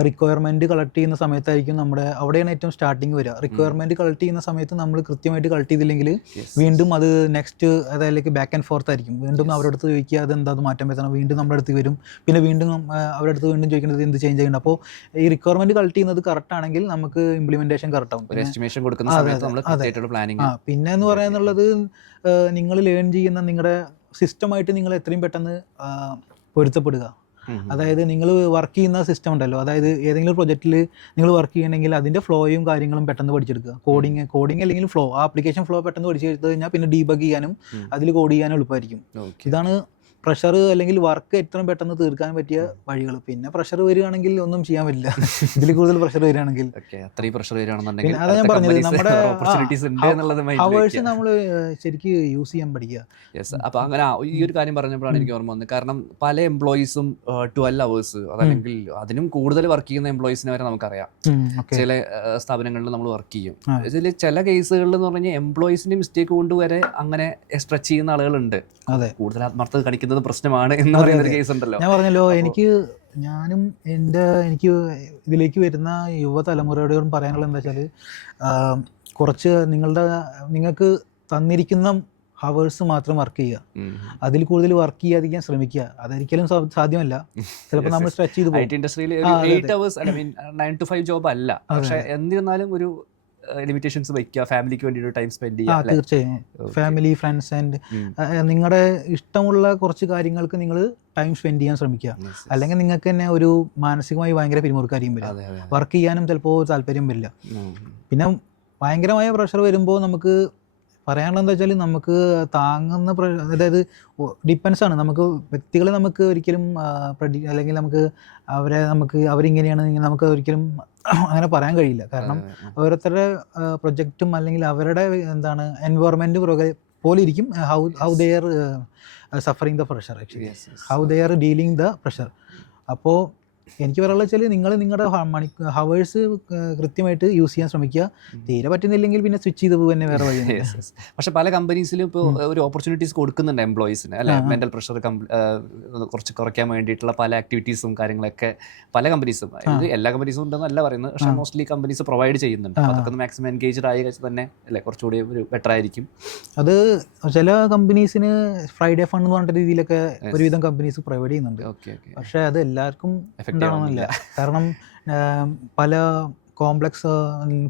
റിക്വയർമെൻറ്റ് കളക്ട് ചെയ്യുന്ന സമയത്തായിരിക്കും അവിടെയാണ് ഏറ്റവും സ്റ്റാർട്ടിങ് വരിക. റിക്വയർമെൻറ്റ് കളക്ട് ചെയ്യുന്ന സമയത്ത് നമ്മൾ കൃത്യമായിട്ട് കളക്ട് ചെയ്തില്ലെങ്കിൽ വീണ്ടും അത് നെക്സ്റ്റ് അതായത് ബാക്ക് ആൻഡ് ഫോർത്ത് ആയിരിക്കും. വീണ്ടും അവരുടെ അടുത്ത് ചോദിക്കുക അതെന്താ അത് മാറ്റാൻ പറ്റണം, വീണ്ടും നമ്മുടെ അടുത്ത് വരും, പിന്നെ വീണ്ടും അവരുടെ അടുത്ത് വീണ്ടും ചോദിക്കുന്നത് എന്ത് ചേഞ്ച് ചെയ്യുന്നുണ്ട്. അപ്പോൾ ഈ റിക്വയർമെൻറ്റ് കളക്ട് ചെയ്യുന്നത് കറക്റ്റ് ആണെങ്കിൽ നമുക്ക് ഇംപ്ലിമെൻറ്റേഷൻ കറക്റ്റ് ആവും. പിന്നെ എന്ന് പറയാനുള്ളത്, നിങ്ങൾ ലേൺ ചെയ്യുന്ന നിങ്ങളുടെ സിസ്റ്റമായിട്ട് നിങ്ങൾ എത്രയും പെട്ടെന്ന് പൊരുത്തപ്പെടുക. അതായത് നിങ്ങൾ വർക്ക് ചെയ്യുന്ന സിസ്റ്റം ഉണ്ടല്ലോ, അതായത് ഏതെങ്കിലും പ്രൊജക്റ്റിൽ നിങ്ങൾ വർക്ക് ചെയ്യണമെങ്കിൽ അതിൻ്റെ ഫ്ലോയും കാര്യങ്ങളും പെട്ടെന്ന് പഠിച്ചെടുക്കുക. കോഡിങ് അല്ലെങ്കിൽ ഫ്ലോ, ആപ്ലിക്കേഷൻ ഫ്ലോ പെട്ടെന്ന് പഠിച്ചെടുത്ത് കഴിഞ്ഞാൽ പിന്നെ ഡീബഗ് ചെയ്യാനും അതിൽ കോഡ് ചെയ്യാനും എളുപ്പമായിരിക്കും. ഇതാണ് പ്രഷർ അല്ലെങ്കിൽ വർക്ക് എത്രയും പെട്ടെന്ന് തീർക്കാൻ പറ്റിയ വഴികൾ. പിന്നെ പ്രഷർ വരികയാണെങ്കിൽ ഒന്നും ചെയ്യാൻ പറ്റില്ല. ഇതിൽ കൂടുതൽ പ്രഷർ വരികയാണെങ്കിൽ അതാ ഞാൻ പറഞ്ഞത്, നമ്മുടെ അവേഴ്സ് നമ്മൾ ശരിക്കും യൂസ് ചെയ്യാൻ പഠിക്കുക. അപ്പോൾ അങ്ങനെ ഈ ഒരു കാര്യം പറഞ്ഞപ്പോഴാണ് എനിക്ക് ഓർമ്മ വന്നത്. കാരണം പല എംപ്ലോയീസും 12 hours അതല്ലെങ്കിൽ അതിനും കൂടുതൽ വർക്ക് ചെയ്യുന്ന എംപ്ലോയീസിനെ വരെ നമുക്കറിയാം. ചില സ്ഥാപനങ്ങളിൽ നമ്മൾ വർക്ക് ചെയ്യും. ഇതിൽ ചില കേസുകളിൽ എന്ന് പറഞ്ഞാൽ എംപ്ലോയീസിന്റെ മിസ്റ്റേക്ക് കൊണ്ട് വരെ അങ്ങനെ സ്ട്രെച്ച് ചെയ്യുന്ന ആളുകളുണ്ട്. കൂടുതൽ ആത്മാർത്ഥത കാണിക്കുന്നത് പ്രശ്നമാണ് എന്ന് പറയുന്ന ഒരു കേസ് ഉണ്ടല്ലോ. ഞാൻ പറഞ്ഞല്ലോ, എനിക്ക് ഇതിലേക്ക് വരുന്ന യുവതലമുറയോടും പറയാനുള്ളത് എന്താ വെച്ചാൽ, കുറച്ച് നിങ്ങൾക്ക് തന്നിരിക്കുന്ന ഹവേഴ്സ് മാത്രം വർക്ക് ചെയ്യുക, അതിൽ കൂടുതൽ വർക്ക് ചെയ്യാതിരിക്കാൻ ശ്രമിക്കുക. അതൊരിക്കലും സാധ്യമല്ല. ചിലപ്പോൾ നമ്മൾ സ്ട്രെച്ച് ചെയ്ത് പോകും. ഇൻഡസ്ട്രിയിൽ 8 hours 9 to 5 ജോബ് അല്ല, പക്ഷെ എന്നിരുന്നാലും ഒരു ലിമിറ്റേഷൻസ് വയ്ക്കുക, ഫാമിലിക്ക് വേണ്ടി ഒരു ടൈം സ്പെൻഡ് ചെയ്യുക. തീർച്ചയായും ഫാമിലി, ഫ്രണ്ട്സ് ആൻഡ് നിങ്ങളുടെ ഇഷ്ടമുള്ള കുറച്ച് കാര്യങ്ങൾക്ക് നിങ്ങൾ ടൈം സ്പെൻഡ് ചെയ്യാൻ ശ്രമിക്കുക. അല്ലെങ്കിൽ നിങ്ങൾക്ക് തന്നെ ഒരു മാനസികമായി ഭയങ്കര പിരിമുറുക്കായിരിക്കും വരിക, വർക്ക് ചെയ്യാനും ചിലപ്പോൾ താല്പര്യം വരില്ല. പിന്നെ ഭയങ്കരമായ പ്രഷർ വരുമ്പോൾ നമുക്ക് പറയാനുള്ളത് എന്താ വെച്ചാൽ, നമുക്ക് താങ്ങുന്ന അതായത് ഡിപ്പെൻസ് ആണ്. നമുക്ക് വ്യക്തികളെ നമുക്ക് ഒരിക്കലും അല്ലെങ്കിൽ അവരിങ്ങനെയാണ് നമുക്ക് ഒരിക്കലും അങ്ങനെ പറയാൻ കഴിയില്ല. കാരണം ഓരോരുത്തരുടെ പ്രൊജക്റ്റും അല്ലെങ്കിൽ അവരുടെ എൻവയോൺമെൻറ്റ് പോലെ ഇരിക്കും how they are suffering the pressure, actually how they are dealing the pressure. അപ്പോൾ എനിക്ക് പറയാനുള്ള വെച്ചാൽ, നിങ്ങളുടെ ഹവേഴ്സ് കൃത്യമായിട്ട് യൂസ് ചെയ്യാൻ ശ്രമിക്കുക. തീരെ പറ്റുന്നില്ലെങ്കിൽ പിന്നെ സ്വിച്ച് ചെയ്ത് പോകുക തന്നെ വേറെ വഴി. പക്ഷെ പല കമ്പനീസിലും ഇപ്പോൾ ഒരു ഓപ്പർച്യൂണിറ്റീസ് കൊടുക്കുന്നുണ്ട് എംപ്ലോയീസിന്, അല്ലെ, മെന്റൽ പ്രഷർ കുറച്ച് കുറയ്ക്കാൻ വേണ്ടിയിട്ടുള്ള പല ആക്ടിവിറ്റീസും കാര്യങ്ങളൊക്കെ പല കമ്പനീസും, എല്ലാ കമ്പനീസും ഉണ്ടെന്നല്ല പറയുന്നത്, പക്ഷേ മോസ്റ്റ്ലി കമ്പനീസ് പ്രൊവൈഡ് ചെയ്യുന്നുണ്ട്. അതൊക്കെ മാക്സിമം എൻഗേജ്ഡ് ആയി തന്നെ അല്ലേ കുറച്ചുകൂടി ഒരു ബെറ്റർ ആയിരിക്കും. അത് ചില കമ്പനീസിന് ഫ്രൈഡേ ഫണ്ട് എന്ന് പറഞ്ഞ രീതിയിലൊക്കെ ഒരുവിധം കമ്പനീസ് പ്രൊവൈഡ് ചെയ്യുന്നുണ്ട്. പക്ഷേ അത് എല്ലാവർക്കും ഉണ്ടാവണമെന്നില്ല. കാരണം പല കോംപ്ലക്സ്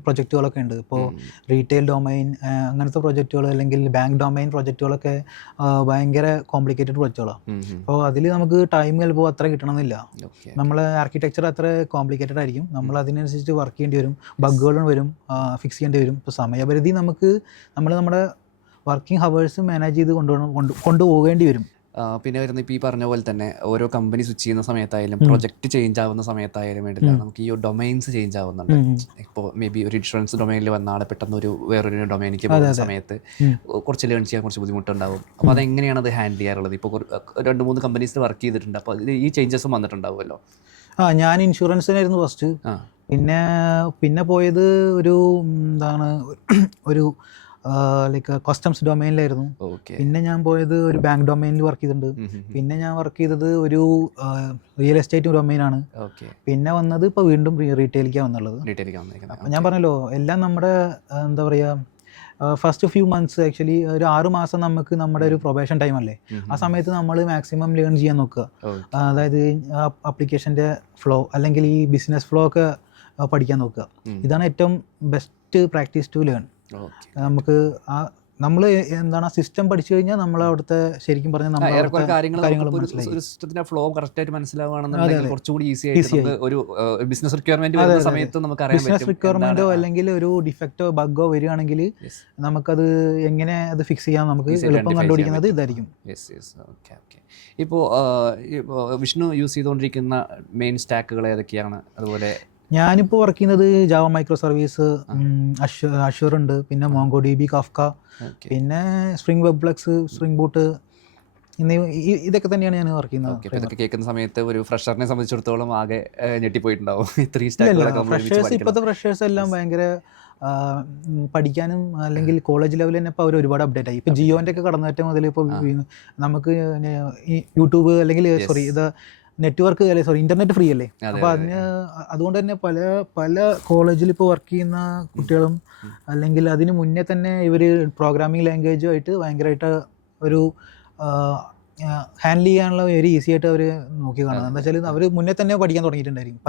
പ്രൊജക്റ്റുകളൊക്കെ ഉണ്ട്. ഇപ്പോൾ റീറ്റെയിൽ ഡൊമൈൻ അങ്ങനത്തെ പ്രൊജക്റ്റുകൾ അല്ലെങ്കിൽ ബാങ്ക് ഡൊമൈൻ പ്രൊജക്റ്റുകളൊക്കെ ഭയങ്കര കോംപ്ലിക്കേറ്റഡ് പ്രൊജക്റ്റുകളാണ്. അപ്പോൾ അതിൽ നമുക്ക് ടൈം ചിലപ്പോൾ അത്ര കിട്ടണമെന്നില്ല. നമ്മളെ ആർക്കിടെക്ചർ അത്ര കോംപ്ലിക്കേറ്റഡ് ആയിരിക്കും. നമ്മൾ അതിനനുസരിച്ച് വർക്ക് ചെയ്യേണ്ടി വരും, ബഗ്ഗുകൾ വരും, ഫിക്സ് ചെയ്യേണ്ടി വരും. ഇപ്പോൾ സമയപരിധി നമുക്ക് നമ്മുടെ വർക്കിംഗ് ഹവേഴ്സ് മാനേജ് ചെയ്ത് കൊണ്ടുപോകേണ്ടി വരും. പിന്നെ വരുന്ന ഇപ്പോൾ ഈ പറഞ്ഞ പോലെ തന്നെ ഓരോ കമ്പനി സ്വിച്ച് ചെയ്യുന്ന സമയത്തായാലും പ്രൊജക്റ്റ് ചേഞ്ച് ആവുന്ന സമയത്തായാലും വേണ്ടില്ല നമുക്ക് ഈ ഡൊമൈൻസ് ചേഞ്ച് ആവുന്നുണ്ട്. ഇപ്പോൾ മേ ബി ഒരു ഇൻഷുറൻസ് ഡൊമൈനിൽ വന്ന ആളെ പെട്ടെന്ന് വേറൊരു ഡൊമൈനിലേക്ക് പോകുന്ന സമയത്ത് കുറച്ച് ലേൺ ചെയ്യാൻ കുറച്ച് ബുദ്ധിമുട്ടുണ്ടാവും. അപ്പോൾ അതെങ്ങനെയാണ് അത് ഹാൻഡിൽ ചെയ്യാറുള്ളത്? ഇപ്പോൾ 2-3 കമ്പനീസിൽ വർക്ക് ചെയ്തിട്ടുണ്ട്, അപ്പോൾ ഈ ചേഞ്ചസും വന്നിട്ടുണ്ടാവുമല്ലോ. ഞാൻ ഇൻഷുറൻസിനായിരുന്നു ഫസ്റ്റ്. പിന്നെ പോയത് ഒരു ലൈക്ക് കസ്റ്റംസ് ഡൊമൈനിലായിരുന്നു. പിന്നെ ഞാൻ പോയത് ഒരു ബാങ്ക് ഡൊമൈനിൽ വർക്ക് ചെയ്തിട്ടുണ്ട്. പിന്നെ ഞാൻ വർക്ക് ചെയ്തത് ഒരു റിയൽ എസ്റ്റേറ്റ് ഡൊമൈനാണ്. പിന്നെ വന്നത് ഇപ്പോൾ വീണ്ടും റീറ്റെയിലേക്കാണ് വന്നുള്ളത്. അപ്പം ഞാൻ പറഞ്ഞല്ലോ, എല്ലാം നമ്മുടെ എന്താ പറയുക, ഫസ്റ്റ് ഫ്യൂ മന്ത്സ് ആക്ച്വലി ഒരു 6 മാസം നമുക്ക് നമ്മുടെ ഒരു പ്രൊബേഷൻ ടൈം അല്ലേ. ആ സമയത്ത് നമ്മൾ മാക്സിമം ലേൺ ചെയ്യാൻ നോക്കുക. അതായത് ആപ്ലിക്കേഷൻ്റെ ഫ്ലോ അല്ലെങ്കിൽ ഈ ബിസിനസ് ഫ്ലോ ഒക്കെ പഠിക്കാൻ നോക്കുക. ഇതാണ് ഏറ്റവും ബെസ്റ്റ് പ്രാക്ടീസ് ടു ലേൺ. നമുക്ക് നമ്മൾ എന്താണ് സിസ്റ്റം പഠിച്ചു കഴിഞ്ഞാൽ നമ്മൾ അവിടുത്തെ ശരിക്കും പറഞ്ഞാൽ ഫ്ലോ കറക്റ്റായിട്ട് മനസ്സിലാവുകയാണെന്നുണ്ടെങ്കിൽ കുറച്ചുകൂടി ഈസി ആയിട്ട് ഒരു ബിസിനസ് റിക്വയർമെന്റ് വരുന്ന സമയത്ത് നമുക്ക് അറിയാൻ പറ്റും. ബിസിനസ് റിക്വയർമെന്റോ അല്ലെങ്കിൽ ഒരു ഡിഫക്റ്റോ ബഗ്ഗോ വരികയാണെങ്കിൽ നമുക്കത് എങ്ങനെ അത് ഫിക്സ് ചെയ്യാം, നമുക്ക് എളുപ്പം കണ്ടുപിടിക്കുന്നത് ഇതായിരിക്കും. ഇപ്പോൾ വിഷ്ണു യൂസ് ചെയ്തുകൊണ്ടിരിക്കുന്ന മെയിൻ സ്റ്റാക്കുകൾ ഏതൊക്കെയാണ്? അതുപോലെ ഞാനിപ്പോൾ വർക്ക് ചെയ്യുന്നത് ജാവ മൈക്രോ സർവീസ്, അഷ്യൂർ ഉണ്ട്, പിന്നെ മോങ്കോ DB, കാഫ്ക, പിന്നെ സ്പ്രിംഗ് വെബ്പ്ലെക്സ്, സ്പ്രിംഗ് ബൂട്ട് ഇതൊക്കെ തന്നെയാണ് ഞാൻ വർക്ക് ചെയ്യുന്നത്. ഇതൊക്കെ കേൾക്കുന്ന സമയത്ത് ഒരു ഫ്രഷറിനെ സംബന്ധിച്ചിടത്തോളം ആകെ ഞെട്ടിപ്പോയിട്ടുണ്ടാവും. ഇപ്പോഴത്തെ ഫ്രഷേഴ്സ് എല്ലാം ഭയങ്കര പഠിക്കാനും അല്ലെങ്കിൽ കോളേജ് ലെവലിൽ തന്നെ ഇപ്പോൾ അവർ ഒരുപാട് അപ്ഡേറ്റ് ആയി. ഇപ്പോൾ ജിയോൻ്റെ ഒക്കെ കടന്നുകയറ്റം മുതൽ ഇപ്പോൾ നമുക്ക് യൂട്യൂബ് അല്ലെങ്കിൽ നെറ്റ്വർക്ക് ഇൻ്റർനെറ്റ് ഫ്രീ അല്ലേ. അപ്പോൾ അതുകൊണ്ട് തന്നെ പല കോളേജിൽ ഇപ്പോൾ വർക്ക് ചെയ്യുന്ന കുട്ടികളും അല്ലെങ്കിൽ അതിന് മുന്നേ തന്നെ ഇവർ പ്രോഗ്രാമിംഗ് ലാംഗ്വേജുമായിട്ട് ഭയങ്കരമായിട്ട് ഒരു ഹാൻഡിൽ ചെയ്യാനുള്ള ഒരു ഈസി ആയിട്ട് അവർ നോക്കി കാണുന്നത്. എന്താ വെച്ചാൽ അവർ മുന്നേ തന്നെ പഠിക്കാൻ തുടങ്ങിയിട്ടുണ്ടായിരിക്കും.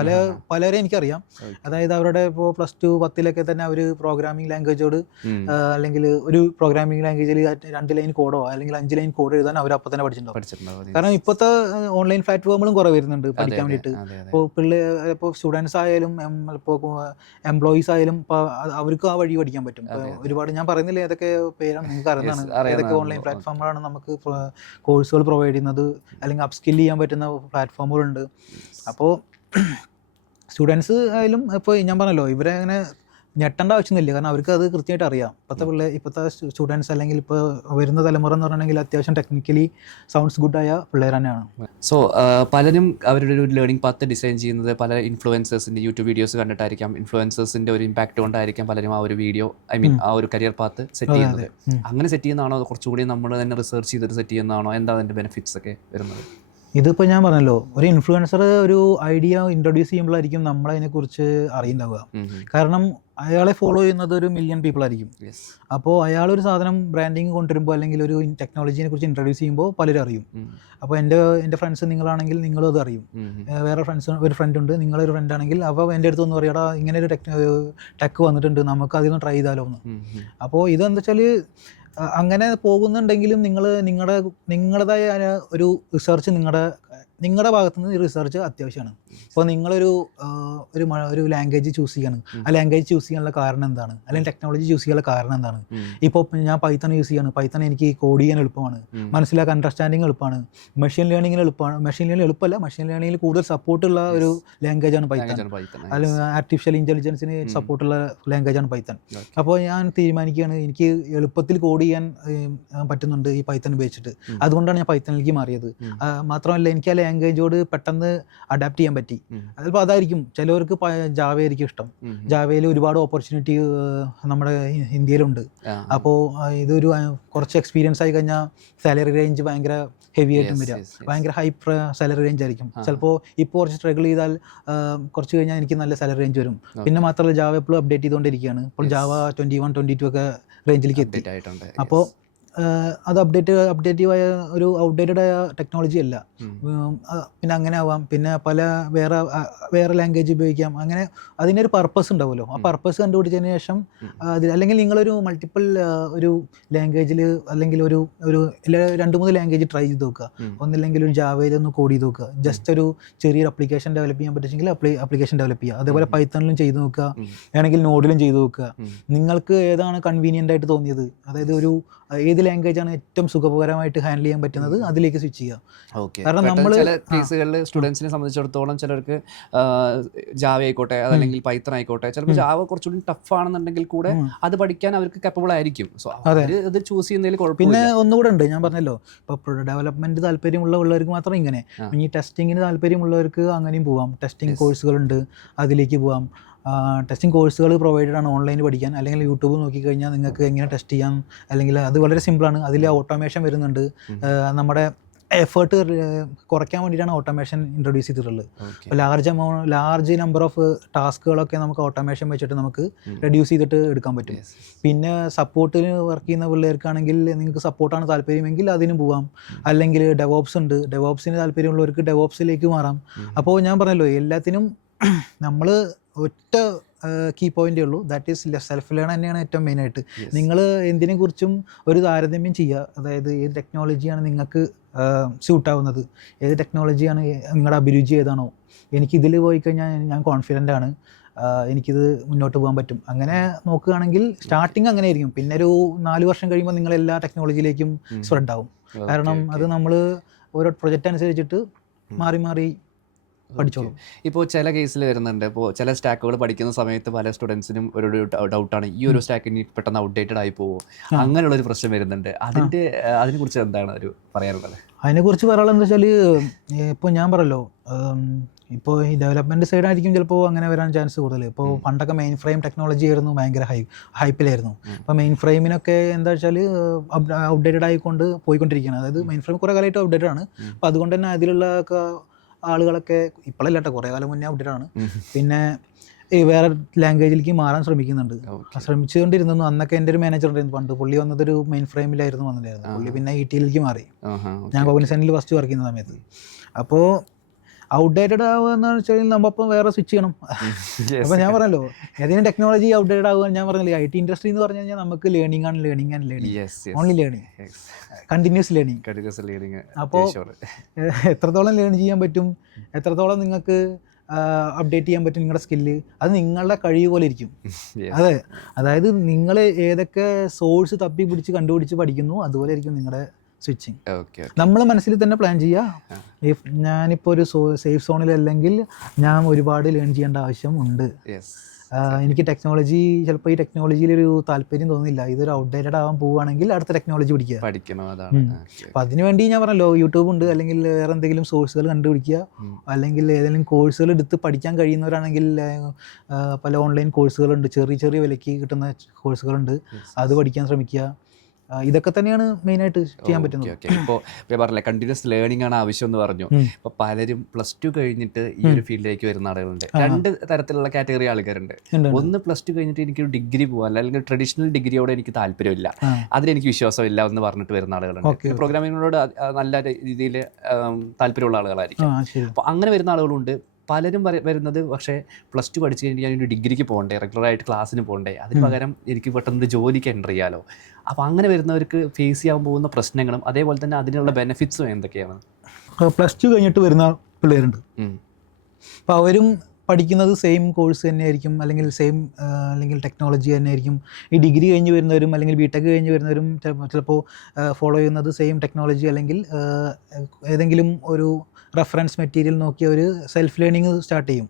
പലരെ എനിക്കറിയാം. അതായത് അവരുടെ ഇപ്പോൾ +2, 10 തന്നെ അവർ പ്രോഗ്രാമിംഗ് ലാംഗ്വേജോട് അല്ലെങ്കിൽ ഒരു പ്രോഗ്രാമിംഗ് ലാംഗ്വേജിൽ 2 ലൈൻ കോഡോ അല്ലെങ്കിൽ 5 ലൈൻ കോഡ് എഴുതാൻ അവർ അപ്പം തന്നെ പഠിച്ചിട്ടുണ്ടാവും. കാരണം ഇപ്പോഴത്തെ ഓൺലൈൻ പ്ലാറ്റ്ഫോമുകളും കുറേ വരുന്നുണ്ട് പഠിക്കാൻ വേണ്ടിയിട്ട്. ഇപ്പോൾ സ്റ്റുഡൻസ് ആയാലും ഇപ്പോൾ എംപ്ലോയീസ് ആയാലും ഇപ്പോൾ അവർക്ക് ആ വഴി പഠിക്കാൻ പറ്റും. ഒരുപാട് ഞാൻ പറയുന്നില്ല ഏതൊക്കെ പേരാണ് നിങ്ങൾക്ക് അറിയുന്നതാണ്, ഏതൊക്കെ ഓൺലൈൻ പ്ലാറ്റ്ഫോമുകളാണ് നമുക്ക് കോഴ്സുകൾ പ്രൊവൈഡ് ചെയ്യുന്നത് അല്ലെങ്കിൽ അപ്സ്കിൽ ചെയ്യാൻ പറ്റുന്ന പ്ലാറ്റ്ഫോമുകളുണ്ട്. അപ്പോൾ സ്റ്റുഡൻസ് ആയാലും ഇപ്പോൾ ഞാൻ പറഞ്ഞല്ലോ, ഇവരെ അങ്ങനെ ഞെട്ടേണ്ട ആവശ്യമൊന്നുമില്ല. കാരണം അവർക്ക് അത് കൃത്യമായിട്ട് അറിയാം. ഇപ്പോഴത്തെ സ്റ്റുഡൻസ് അല്ലെങ്കിൽ ഇപ്പോൾ വരുന്ന തലമുറ എന്ന് പറഞ്ഞിട്ടുണ്ടെങ്കിൽ അത്യാവശ്യം ടെക്നിക്കലി സൗണ്ട്സ് ഗുഡായ പിള്ളേർ തന്നെയാണ്. സോ പലരും അവരുടെ ഒരു ലേണിംഗ് പാത്ത് ഡിസൈൻ ചെയ്യുന്നത് പല ഇൻഫ്ലുവൻസേഴ്സിൻ്റെ യൂട്യൂബ് വീഡിയോസ് കണ്ടിട്ടായിരിക്കാം. ഇൻഫ്ലുവൻസേഴ്സിൻ്റെ ഒരു ഇമ്പാക്ട് കൊണ്ടായിരിക്കാം പലരും ആ ഒരു വീഡിയോ ആ ഒരു കരിയർ പാത്ത് സെറ്റ് ചെയ്യുന്നത്. അങ്ങനെ സെറ്റ് ചെയ്യുന്നതാണോ കുറച്ചുകൂടി നമ്മൾ തന്നെ റിസർച്ച് ചെയ്തിട്ട് സെറ്റ് ചെയ്യുന്നതാണോ? എന്താ അതിൻ്റെ ബെനിഫിറ്റ്സ് ഒക്കെ വരുന്നത്? ഇതിപ്പോൾ ഞാൻ പറഞ്ഞല്ലോ, ഒരു ഇൻഫ്ലുവൻസർ ഒരു ഐഡിയ ഇൻട്രൊഡ്യൂസ് ചെയ്യുമ്പോഴായിരിക്കും നമ്മളതിനെക്കുറിച്ച് അറിയുന്നുണ്ടാവുക. കാരണം അയാളെ ഫോളോ ചെയ്യുന്നത് 1 മില്യൺ പീപ്പിൾ ആയിരിക്കും. അപ്പോൾ അയാളൊരു സാധനം ബ്രാൻഡിങ് കൊണ്ടുവരുമ്പോൾ അല്ലെങ്കിൽ ഒരു ടെക്നോളജിനെ കുറിച്ച് ഇൻട്രൊഡ്യൂസ് ചെയ്യുമ്പോൾ പലരും അറിയും. അപ്പോൾ എൻ്റെ ഫ്രണ്ട്സ് നിങ്ങളാണെങ്കിൽ നിങ്ങളും അത് അറിയും. വേറെ ഒരു ഫ്രണ്ട് ഉണ്ട്, നിങ്ങളൊരു ഫ്രണ്ട് ആണെങ്കിൽ അപ്പോൾ എൻ്റെ അടുത്തൊന്ന് പറയാടാ ഇങ്ങനെ ഒരു ടെക് വന്നിട്ടുണ്ട്, നമുക്ക് അതൊന്ന് ട്രൈ ചെയ്താലോ എന്ന്. അപ്പോൾ ഇതെന്താ വെച്ചാൽ അങ്ങനെ പോകുന്നുണ്ടെങ്കിലും നിങ്ങളുടേതായ ഒരു റിസർച്ച് നിങ്ങളുടെ ഭാഗത്തു നിന്ന് റിസർച്ച് അത്യാവശ്യമാണ്. ഇപ്പോൾ നിങ്ങളൊരു ലാംഗ്വേജ് ചൂസ് ചെയ്യാണ്, ആ ലാംഗ്വേജ് ചൂസ് ചെയ്യാനുള്ള കാരണം എന്താണ്, അല്ലെങ്കിൽ ടെക്നോളജി ചൂസ് ചെയ്യാനുള്ള കാരണം എന്താണ്? ഇപ്പോൾ ഞാൻ പൈത്തൺ യൂസ് ചെയ്യാണ്, പൈത്തൺ എനിക്ക് കോഡ് ചെയ്യാൻ എളുപ്പമാണ്, മനസ്സിലാക്കാൻ അണ്ടർസ്റ്റാൻഡിങ് എളുപ്പമാണ്. മെഷീൻ ലേണിങ്ങിന് എളുപ്പമാണ്. മെഷീൻ ലേണിംഗ് എളുപ്പമല്ല, മെഷീൻ ലേണിങ്ങിൽ കൂടുതൽ സപ്പോർട്ടുള്ള ഒരു ലാംഗ്വേജാണ് പൈത്തൺ. അല്ലെങ്കിൽ ആർട്ടിഫിഷ്യൽ ഇൻ്റലിജൻസിന് സപ്പോർട്ടുള്ള ലാംഗ്വേജാണ് പൈത്തൺ. അപ്പോൾ ഞാൻ തീരുമാനിക്കുകയാണ് എനിക്ക് എളുപ്പത്തിൽ കോഡ് ചെയ്യാൻ പറ്റുന്നുണ്ട് ഈ പൈത്തൺ ഉപയോഗിച്ചിട്ട്. അതുകൊണ്ടാണ് ഞാൻ പൈത്തണിലേക്ക് മാറിയത്. മാത്രമല്ല എനിക്ക് ആ ലാംഗ്വേജോട് പെട്ടെന്ന് അഡാപ്റ്റ് ചെയ്യാൻ പറ്റി. അതിപ്പോൾ അതായിരിക്കും ചിലവർക്ക് ജാവ ആയിരിക്കും ഇഷ്ടം. ജാവയിൽ ഒരുപാട് ഓപ്പർച്യൂണിറ്റി നമ്മുടെ ഇന്ത്യയിലുണ്ട്. അപ്പോൾ ഇതൊരു കുറച്ച് എക്സ്പീരിയൻസ് ആയി കഴിഞ്ഞാൽ സാലറി റേഞ്ച് ഭയങ്കര ഹെവി ആയിട്ടും വരിക, ഭയങ്കര ഹൈ സാലറി റേഞ്ച് ആയിരിക്കും. ചിലപ്പോൾ ഇപ്പോൾ കുറച്ച് സ്ട്രഗിൾ ചെയ്താൽ കുറച്ച് കഴിഞ്ഞാൽ എനിക്ക് നല്ല സാലറി റേഞ്ച് വരും. പിന്നെ മാത്രമല്ല ജാവ എപ്പോഴും അപ്ഡേറ്റ് ചെയ്തുകൊണ്ടിരിക്കുകയാണ്. ഇപ്പോൾ ജാവ 21, 22 ഒക്കെ റേഞ്ചിലേക്ക് എത്തി. അപ്പോൾ അത് അപ്ഡേറ്റീവായ ഒരു ഔട്ട്ഡേറ്റഡ് ആയ ടെക്നോളജി അല്ല. പിന്നെ അങ്ങനെ ആവാം. പിന്നെ വേറെ ലാംഗ്വേജ് ഉപയോഗിക്കാം. അങ്ങനെ അതിനൊരു പർപ്പസ് ഉണ്ടാവുമല്ലോ. ആ പർപ്പസ് കണ്ടുപിടിച്ചതിന് ശേഷം അല്ലെങ്കിൽ നിങ്ങളൊരു മൾട്ടിപ്പിൾ ഒരു ലാംഗ്വേജിൽ അല്ലെങ്കിൽ ഒരു 2-3 ലാംഗ്വേജ് ട്രൈ ചെയ്ത് നോക്കുക. ഒന്നില്ലെങ്കിൽ ഒരു ജാവയിൽ ഒന്ന് കോഡ് ചെയ്ത് നോക്കുക. ജസ്റ്റ് ഒരു ചെറിയൊരു അപ്ലിക്കേഷൻ ഡെവലപ്പ് ചെയ്യാൻ പറ്റുമെങ്കിൽ അപ്ലിക്കേഷൻ ഡെവലപ്പ് ചെയ്യുക. അതേപോലെ പൈത്തണിലും ചെയ്ത് നോക്കുക, വേണമെങ്കിൽ നോഡിലും ചെയ്ത് നോക്കുക. നിങ്ങൾക്ക് ഏതാണ് കൺവീനിയൻ്റ് ആയിട്ട് തോന്നിയത്, അതായത് ഏത് ലാംഗ്വേജ് ആണ് ഏറ്റവും സുഖകരമായിട്ട് ഹാൻഡിൽ ചെയ്യാൻ പറ്റുന്നത് അതിലേക്ക് സ്വിച്ച് ചെയ്യുക. കാരണം നമ്മൾ ചില കേസുകളിൽ സ്റ്റുഡൻസിനെ സംബന്ധിച്ചിടത്തോളം ചിലർക്ക് ജാവ ആയിക്കോട്ടെ അതല്ലെങ്കിൽ പൈത്തൺ ആയിക്കോട്ടെ, ചിലപ്പോൾ ജാവ കുറച്ചുകൂടി ടഫ് ആണെന്നുണ്ടെങ്കിൽ കൂടെ അത് പഠിക്കാൻ അവർക്ക് കപ്പബിൾ ആയിരിക്കും. സോ അത് ചൂസ് ചെയ്യുന്നതിൽ കുഴപ്പമില്ല. പിന്നെ ഒന്നുകൂടെ ഉണ്ട്, ഞാൻ പറഞ്ഞല്ലോ, ഇപ്പോൾ ഡെവലപ്മെന്റ് താല്പര്യമുള്ളവർക്ക് മാത്രം ഇങ്ങനെ, ഇനി ടെസ്റ്റിങ്ങിന് താല്പര്യമുള്ളവർക്ക് അങ്ങനെയും പോവാം. ടെസ്റ്റിംഗ് കോഴ്സുകളുണ്ട്, അതിലേക്ക് പോവാം. ടെസ്റ്റിംഗ് കോഴ്സുകൾ പ്രൊവൈഡഡ് ആണ് ഓൺലൈനിൽ പഠിക്കാൻ. അല്ലെങ്കിൽ യൂട്യൂബ് നോക്കിക്കഴിഞ്ഞാൽ നിങ്ങൾക്ക് എങ്ങനെ ടെസ്റ്റ് ചെയ്യാം, അല്ലെങ്കിൽ അത് വളരെ സിമ്പിളാണ്. അതിൽ ഓട്ടോമേഷൻ വരുന്നുണ്ട്. നമ്മുടെ എഫേർട്ട് കുറയ്ക്കാൻ വേണ്ടിയിട്ടാണ് ഓട്ടോമേഷൻ ഇൻട്രൊഡ്യൂസ് ചെയ്തിട്ടുള്ളത്. അപ്പോൾ ലാർജ് നമ്പർ ഓഫ് ടാസ്കുകളൊക്കെ നമുക്ക് ഓട്ടോമേഷൻ വെച്ചിട്ട് നമുക്ക് റെഡ്യൂസ് ചെയ്തിട്ട് എടുക്കാൻ പറ്റും. പിന്നെ സപ്പോർട്ടിന് വർക്ക് ചെയ്യുന്ന പിള്ളേർക്കാണെങ്കിൽ നിങ്ങൾക്ക് സപ്പോർട്ടാണ് താല്പര്യമെങ്കിൽ അതിന് പോവാം. അല്ലെങ്കിൽ ഡെവോപ്സ് ഉണ്ട്, ഡെവോപ്സിന് താല്പര്യമുള്ളവർക്ക് ഡെവോപ്സിലേക്ക് മാറാം. അപ്പോൾ ഞാൻ പറഞ്ഞല്ലോ, എല്ലാത്തിനും നമ്മൾ ഒറ്റ കീ പോയിൻ്റേ ഉള്ളൂ, ദാറ്റ് ഈസ് സെൽഫ് ലേൺ തന്നെയാണ് ഏറ്റവും മെയിനായിട്ട്. നിങ്ങൾ എന്തിനെ കുറിച്ചും ഒരു താരതമ്യം ചെയ്യുക. അതായത് ഏത് ടെക്നോളജിയാണ് നിങ്ങൾക്ക് സ്യൂട്ടാവുന്നത്, ഏത് ടെക്നോളജിയാണ് നിങ്ങളുടെ അഭിരുചി ഏതാണോ, എനിക്കിതിൽ പോയി കഴിഞ്ഞാൽ ഞാൻ കോൺഫിഡൻ്റ് ആണ്, എനിക്കിത് മുന്നോട്ട് പോകാൻ പറ്റും. അങ്ങനെ നോക്കുകയാണെങ്കിൽ സ്റ്റാർട്ടിങ് അങ്ങനെ ആയിരിക്കും. പിന്നെ ഒരു 4 വർഷം കഴിയുമ്പോൾ നിങ്ങൾ എല്ലാ ടെക്നോളജിയിലേക്കും സ്പ്രെഡ് ആവും. കാരണം അത് നമ്മൾ ഓരോ പ്രൊജക്റ്റ് അനുസരിച്ചിട്ട് മാറി മാറി പഠിച്ചോളൂ. ഇപ്പോൾ ചില കേസിൽ വരുന്നുണ്ട്, ഇപ്പോൾ ചില സ്റ്റാക്കുകൾ പഠിക്കുന്ന സമയത്ത് പല സ്റ്റുഡൻസിനും ഒരു ഡൗട്ടാണ്, ഈ ഒരു സ്റ്റാക്ക് ഇനി പെട്ടെന്ന് ഔട്ട്ഡേറ്റഡ് ആയി പോകുമോ, അങ്ങനെയുള്ളൊരു പ്രശ്നം വരുന്നുണ്ട്. അതിനെക്കുറിച്ച് എന്താണ് ഒരു പറയാനുള്ളത്? അതിനെക്കുറിച്ച് പറയാനുള്ളത് എന്താ വെച്ചാൽ, ഇപ്പോൾ ഞാൻ പറയല്ലോ, ഇപ്പോൾ ഈ ഡെവലപ്മെൻറ്റ് സൈഡായിരിക്കും ചിലപ്പോൾ അങ്ങനെ വരാൻ ചാൻസ് കൂടുതൽ. ഇപ്പോൾ പണ്ടൊക്കെ മെയിൻ ഫ്രെയിം ടെക്നോളജി ആയിരുന്നു, ഭയങ്കര ഹൈപ്പിലായിരുന്നു. അപ്പോൾ മെയിൻ ഫ്രെയിമിനൊക്കെ എന്താ വെച്ചാൽ ഔട്ട്ഡേറ്റഡ് ആയിക്കൊണ്ട് പോയിക്കൊണ്ടിരിക്കുകയാണ്. അതായത് മെയിൻ ഫ്രെയിം കുറേ കാലമായിട്ട് ഔട്ട്ഡേറ്റഡ് ആണ്. അപ്പോൾ അതുകൊണ്ട് തന്നെ അതിലുള്ള ആളുകളൊക്കെ ഇപ്പോഴല്ല കേട്ടോ, കുറേ കാലം മുന്നേ ഔട്ട്ഡേറ്റഡ് ആണ്. പിന്നെ വേറെ ലാംഗ്വേജിലേക്ക് മാറാൻ ശ്രമിച്ചുകൊണ്ടിരുന്നു. അന്നൊക്കെ എൻ്റെ ഒരു മാനേജർ ഉണ്ടായിരുന്നു പണ്ട്, പുള്ളി വന്നതൊരു മെയിൻ ഫ്രെയിമിലായിരുന്നു വന്നിട്ടായിരുന്നു. പുള്ളി പിന്നെ ETLയിലേക്ക് മാറി, ഞാൻ കോഗ്നിസന്റിൽ ഫസ്റ്റ് വർക്ക് ചെയ്യുന്ന സമയത്ത്. അപ്പോൾ ഔട്ട്ഡേറ്റഡ് ആവുക എന്ന് വെച്ചാൽ നമ്മളിപ്പം വേറെ സ്വിച്ച് ചെയ്യണം. അപ്പോൾ ഞാൻ പറഞ്ഞല്ലോ, ഏതെങ്കിലും ടെക്നോളജി ഔട്ട്ഡേറ്റഡ് ആവുക, ഞാൻ പറഞ്ഞില്ലേ, IT ഇൻഡസ്ട്രി എന്ന് പറഞ്ഞു കഴിഞ്ഞാൽ നമുക്ക് ലേണിംഗ് ആണ്, learning and learning, only learning, continuous learning. അപ്പോൾ എത്രത്തോളം ലേൺ ചെയ്യാൻ പറ്റും, എത്രത്തോളം നിങ്ങൾക്ക് അപ്ഡേറ്റ് ചെയ്യാൻ പറ്റും നിങ്ങളുടെ സ്കില്ല്, അത് നിങ്ങളുടെ കഴിവ് പോലെ ഇരിക്കും. അതെ, അതായത് നിങ്ങൾ ഏതൊക്കെ സോഴ്സ് തപ്പി പിടിച്ച് കണ്ടുപിടിച്ച് പഠിക്കുന്നു, അതുപോലെ ആയിരിക്കും നിങ്ങളുടെ സ്വിച്ചിങ്. നമ്മൾ മനസ്സിൽ തന്നെ പ്ലാൻ ചെയ്യുക, ഞാനിപ്പോൾ ഒരു സേഫ് സോണിലല്ലെങ്കിൽ ഞാൻ ഒരുപാട് ലേൺ ചെയ്യേണ്ട ആവശ്യം ഉണ്ട്. എനിക്ക് ടെക്നോളജി, ചിലപ്പോൾ ഈ ടെക്നോളജിയിലൊരു താല്പര്യം തോന്നുന്നില്ല, ഇതൊരു ഔട്ട്ഡേറ്റഡ് ആവാൻ പോവുകയാണെങ്കിൽ അടുത്ത ടെക്നോളജി പഠിക്കണം. അപ്പം അതിനുവേണ്ടി ഞാൻ പറഞ്ഞല്ലോ, യൂട്യൂബ് ഉണ്ട്, അല്ലെങ്കിൽ വേറെ എന്തെങ്കിലും സോഴ്സുകൾ കണ്ടുപിടിക്കുക, അല്ലെങ്കിൽ ഏതെങ്കിലും കോഴ്സുകൾ എടുത്ത് പഠിക്കാൻ കഴിയുന്നവരാണെങ്കിൽ പല ഓൺലൈൻ കോഴ്സുകളുണ്ട്, ചെറിയ വിലയ്ക്ക് കിട്ടുന്ന കോഴ്സുകളുണ്ട്, അത് പഠിക്കാൻ ശ്രമിക്കുക. ഇതൊക്കെ തന്നെയാണ് മെയിനായിട്ട് ചെയ്യാൻ പറ്റുന്നത്. ഇപ്പോൾ പറഞ്ഞില്ല, കണ്ടിന്യൂസ് ലേണിംഗ് ആണ് ആവശ്യം എന്ന് പറഞ്ഞു. ഇപ്പോൾ പലരും +2 കഴിഞ്ഞിട്ട് ഈ ഒരു ഫീൽഡിലേക്ക് വരുന്ന ആളുകളുണ്ട്. 2 തരത്തിലുള്ള കാറ്റഗറി ആൾക്കാരുണ്ട്. ഒന്ന് +2 കഴിഞ്ഞിട്ട് എനിക്കൊരു ഡിഗ്രി പോകാൻ, അല്ലെങ്കിൽ ട്രഡീഷണൽ ഡിഗ്രിയോടെ എനിക്ക് താല്പര്യമില്ല, അതിലെനിക്ക് വിശ്വാസമില്ല എന്ന് പറഞ്ഞിട്ട് വരുന്ന ആളുകളുണ്ട്. പ്രോഗ്രാമിങ്ങിനോട് നല്ല രീതിയിൽ താല്പര്യമുള്ള ആളുകളായിരിക്കും. അപ്പോൾ അങ്ങനെ വരുന്ന ആളുകളുണ്ട്. പലരും വരുന്നത് പക്ഷേ +2 പഠിച്ചു കഴിഞ്ഞാൽ ഞാനൊരു ഡിഗ്രിക്ക് പോകണ്ടേ, റെഗുലറായിട്ട് ക്ലാസ്സിന് പോകണ്ടേ, അതിന് പകരം എനിക്ക് പെട്ടെന്ന് ജോലിക്ക് എൻ്റർ ചെയ്യാലോ. അപ്പോൾ അങ്ങനെ വരുന്നവർക്ക് ഫേസ് ചെയ്യാൻ പോകുന്ന പ്രശ്നങ്ങളും അതേപോലെ തന്നെ അതിനുള്ള ബെനിഫിറ്റ്സും എന്തൊക്കെയാണ്? +2 കഴിഞ്ഞിട്ട് വരുന്ന പിള്ളേരുണ്ട്. അപ്പോൾ അവരും പഠിക്കുന്നത് സെയിം കോഴ്സ് തന്നെയായിരിക്കും, അല്ലെങ്കിൽ ടെക്നോളജി തന്നെയായിരിക്കും. ഈ ഡിഗ്രി കഴിഞ്ഞ് വരുന്നവരും അല്ലെങ്കിൽ BTech കഴിഞ്ഞ് വരുന്നവരും ചിലപ്പോൾ ഫോളോ ചെയ്യുന്നത് സെയിം ടെക്നോളജി, അല്ലെങ്കിൽ ഏതെങ്കിലും ഒരു റെഫറൻസ് മെറ്റീരിയൽ നോക്കി ഒരു സെൽഫ് ലേണിംഗ് സ്റ്റാർട്ട് ചെയ്യും.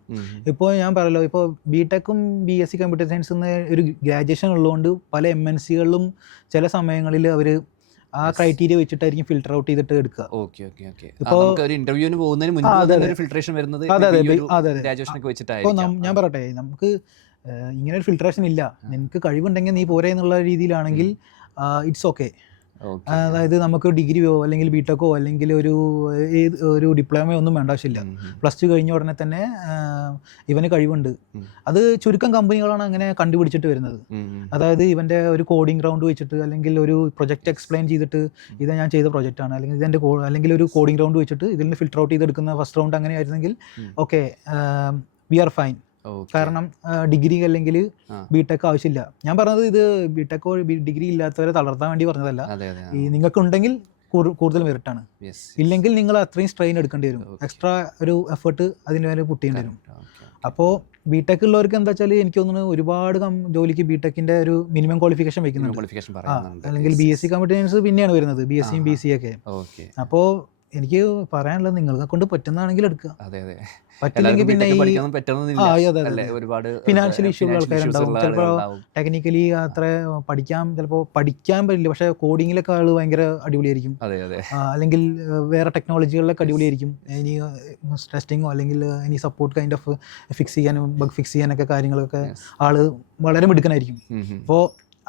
ഇപ്പോൾ ഞാൻ പറയല്ലോ, ഇപ്പോൾ BTechഉം BSc കമ്പ്യൂട്ടർ സയൻസ് എന്ന ഒരു ഗ്രാജുവേഷൻ ഉള്ളതുകൊണ്ട് പല MNCകളിലും ചില സമയങ്ങളിൽ അവർ ആ ക്രൈറ്റീരിയ വെച്ചിട്ടായിരിക്കും ഫിൽട്ടർ ഔട്ട് ചെയ്തിട്ട് എടുക്കുക. ഇപ്പോൾ ഇന്റർവ്യൂവിന് പോകുന്നതിന് മുൻപ് ഫിൽട്രേഷൻ വരുന്നത്. അപ്പോൾ ഞാൻ പറയട്ടെ, നമുക്ക് ഇങ്ങനെ ഒരു ഫിൽട്രേഷൻ ഇല്ല, നിനക്ക് കഴിവുണ്ടെങ്കിൽ നീ പോരെ എന്നുള്ള രീതിയിലാണെങ്കിൽ ഇറ്റ്സ് ഓക്കെ. ഓക്കെ. അതായത് നമുക്ക് ഡിഗ്രിയോ അല്ലെങ്കിൽ ബിടെക്കോ അല്ലെങ്കിൽ ഒരു ഡിപ്ലോമയോ ഒന്നും വേണ്ട ആവശ്യമില്ല. പ്ലസ് ടു കഴിഞ്ഞ ഉടനെ തന്നെ ഇവന് കഴിവുണ്ട്. അത് ചുരുക്കം കമ്പനികളാണ് അങ്ങനെ കണ്ടുപിടിച്ചിട്ട് വരുന്നത്. അതായത് ഇവൻ്റെ ഒരു കോഡിംഗ് റൗണ്ട് വെച്ചിട്ട് അല്ലെങ്കിൽ ഒരു പ്രൊജക്റ്റ് എക്സ്പ്ലെയിൻ ചെയ്തിട്ട് ഇത് ഞാൻ ചെയ്ത പ്രൊജക്റ്റാണ് അല്ലെങ്കിൽ ഇതെൻ്റെ അല്ലെങ്കിൽ ഒരു കോഡിംഗ് റൗണ്ട് വെച്ചിട്ട് ഇതിൽ നിന്ന് ഫിൽട്ടർ ഔട്ട് ചെയ്തെടുക്കുന്ന ഫസ്റ്റ് റൗണ്ട് അങ്ങനെ ആയിരുന്നെങ്കിൽ ഓക്കെ വി ആർ ഫൈൻ. കാരണം ഡിഗ്രി അല്ലെങ്കിൽ ബിടെക് ആവശ്യമില്ല. ഞാൻ പറഞ്ഞത് ഇത് ബിടെക്കോ ഡിഗ്രി ഇല്ലാത്തവരെ തളർത്താൻ വേണ്ടി പറഞ്ഞതല്ല. ഈ നിങ്ങൾക്ക് ഉണ്ടെങ്കിൽ കൂടുതൽ മെറിറ്റാണ്. ഇല്ലെങ്കിൽ നിങ്ങൾ അത്രയും സ്ട്രെയിൻ എടുക്കേണ്ടി വരും, എക്സ്ട്രാ ഒരു എഫേർട്ട് അതിന് വരെ പുട്ട് ചെയ്യേണ്ടി വരും. അപ്പോൾ ബിടെക് ഉള്ളവർക്ക് എന്താ വെച്ചാൽ എനിക്ക് തോന്നുന്നു ഒരുപാട് ജോലിക്ക് ബിടെക്കിന്റെ ഒരു മിനിമം ക്വാളിഫിക്കേഷൻ വെക്കുന്നുണ്ട്. അല്ലെങ്കിൽ BSc കമ്പ്യൂട്ടർ സയൻസ് പിന്നെയാണ് വരുന്നത്, BSc BCA ഒക്കെ. അപ്പോൾ എനിക്ക് പറയാനുള്ളത് നിങ്ങളെ കൊണ്ട് പറ്റുന്നതാണെങ്കിൽ എടുക്കുക. പറ്റില്ലെങ്കിൽ പിന്നെ ഫിനാൻഷ്യൽ ഇഷ്യൂ ഉള്ള ആൾക്കാരുണ്ടാവും. ചിലപ്പോൾ ടെക്നിക്കലി അത്ര ചിലപ്പോൾ പഠിക്കാൻ പറ്റില്ല, പക്ഷേ കോഡിങ്ങിലൊക്കെ ആൾ ഭയങ്കര അടിപൊളിയായിരിക്കും. അല്ലെങ്കിൽ വേറെ ടെക്നോളജികളിലൊക്കെ അടിപൊളിയായിരിക്കും. ഇനി ടെസ്റ്റിങ്ങോ അല്ലെങ്കിൽ ഇനി സപ്പോർട്ട് കൈൻഡ് ഓഫ് ഫിക്സ് ചെയ്യാനും ബഗ് ഫിക്സ് ചെയ്യാനൊക്കെ കാര്യങ്ങളൊക്കെ ആള് വളരെ മിടുക്കനായിരിക്കും. അപ്പോൾ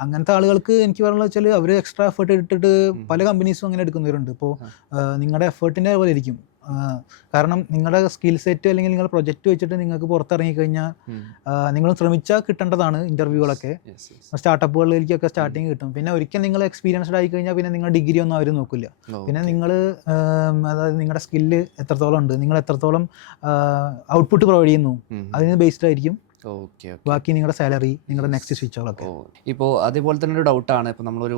അങ്ങനത്തെ ആളുകൾക്ക് എനിക്ക് പറയുന്നത് വെച്ചാൽ അവർ എക്സ്ട്രാ എഫേർട്ട് ഇട്ടിട്ട് പല കമ്പനീസും അങ്ങനെ എടുക്കുന്നവരുണ്ട്. ഇപ്പോൾ നിങ്ങളുടെ എഫേർട്ടിൻ്റെ പോലെ ഇരിക്കും. കാരണം നിങ്ങളുടെ സ്കിൽ സെറ്റ് അല്ലെങ്കിൽ നിങ്ങളുടെ പ്രൊജക്റ്റ് വെച്ചിട്ട് നിങ്ങൾക്ക് പുറത്തിറങ്ങിക്കഴിഞ്ഞാൽ നിങ്ങൾ ശ്രമിച്ചാൽ കിട്ടേണ്ടതാണ് ഇൻ്റർവ്യൂകളൊക്കെ. സ്റ്റാർട്ടപ്പുകളിലേക്കൊക്കെ സ്റ്റാർട്ടിങ് കിട്ടും. പിന്നെ ഒരിക്കൽ നിങ്ങൾ എക്സ്പീരിയൻസ്ഡ് ആയി കഴിഞ്ഞാൽ പിന്നെ നിങ്ങൾ ഡിഗ്രി ഒന്നും അവർ നോക്കില്ല. പിന്നെ നിങ്ങൾ അതായത് നിങ്ങളുടെ സ്കില്ല് എത്രത്തോളം ഉണ്ട്, നിങ്ങൾ എത്രത്തോളം ഔട്ട്പുട്ട് പ്രൊവൈഡ് ചെയ്യുന്നു, അതിന് ബേസ്ഡ് ആയിരിക്കും ബാക്കി നിങ്ങളുടെ സാലറി, നിങ്ങളുടെ നെക്സ്റ്റ് സ്വിച്ചുകളൊക്കെ. ഇപ്പോൾ അതേപോലെ തന്നെ ഒരു ഡൗട്ടാണ്. ഇപ്പോൾ നമ്മളൊരു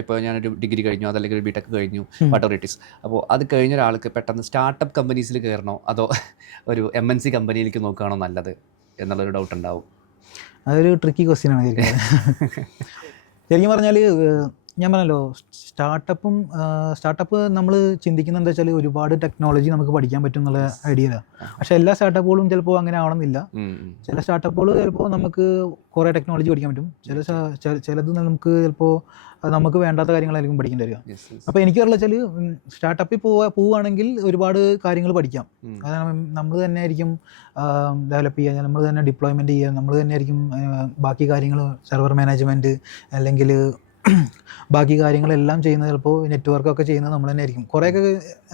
ഇപ്പോൾ ഞാനൊരു ഡിഗ്രി കഴിഞ്ഞു, അതല്ലെങ്കിൽ ഒരു ബിടെക് കഴിഞ്ഞു, വാട്ടർ. അപ്പോൾ അത് കഴിഞ്ഞ ഒരാൾക്ക് പെട്ടെന്ന് സ്റ്റാർട്ടപ്പ് കമ്പനീസിൽ കയറണോ അതോ ഒരു MNC കമ്പനിയിലേക്ക് നോക്കുകയാണോ നല്ലത് എന്നുള്ളൊരു ഡൗട്ട് ഉണ്ടാവും. അതൊരു ട്രിക്കി ക്വസ്റ്റ്യൻ ആണ് ശരിക്കും പറഞ്ഞാൽ. ഞാൻ പറഞ്ഞല്ലോ, സ്റ്റാർട്ടപ്പ് നമ്മൾ ചിന്തിക്കുന്നത് എന്താ വെച്ചാൽ ഒരുപാട് ടെക്നോളജി നമുക്ക് പഠിക്കാൻ പറ്റും എന്നുള്ള ഐഡിയയിലാണ്. പക്ഷേ എല്ലാ സ്റ്റാർട്ടപ്പുകളും ചിലപ്പോൾ അങ്ങനെ ആവണമെന്നില്ല. ചില സ്റ്റാർട്ടപ്പുകൾ ചിലപ്പോൾ നമുക്ക് കുറേ ടെക്നോളജി പഠിക്കാൻ പറ്റും, ചിലത് നമുക്ക് വേണ്ടാത്ത കാര്യങ്ങളായിരിക്കും പഠിക്കേണ്ടി വരിക. അപ്പോൾ എനിക്ക് പറയുന്നത് വെച്ചാൽ സ്റ്റാർട്ടപ്പിൽ പോവുകയാണെങ്കിൽ ഒരുപാട് കാര്യങ്ങൾ പഠിക്കാം. കാരണം നമ്മൾ തന്നെ ആയിരിക്കും ഡെവലപ്പ് ചെയ്യുക, നമ്മൾ തന്നെ ഡിപ്ലോയ്മെൻറ്റ് ചെയ്യുക, നമ്മൾ തന്നെ ആയിരിക്കും ബാക്കി കാര്യങ്ങൾ സെർവർ മാനേജ്മെൻറ്റ് അല്ലെങ്കിൽ ബാക്കി കാര്യങ്ങളെല്ലാം ചെയ്യുന്നത്. ചിലപ്പോൾ നെറ്റ്വർക്കൊക്കെ ചെയ്യുന്നത് നമ്മൾ തന്നെ ആയിരിക്കും. കുറേയൊക്കെ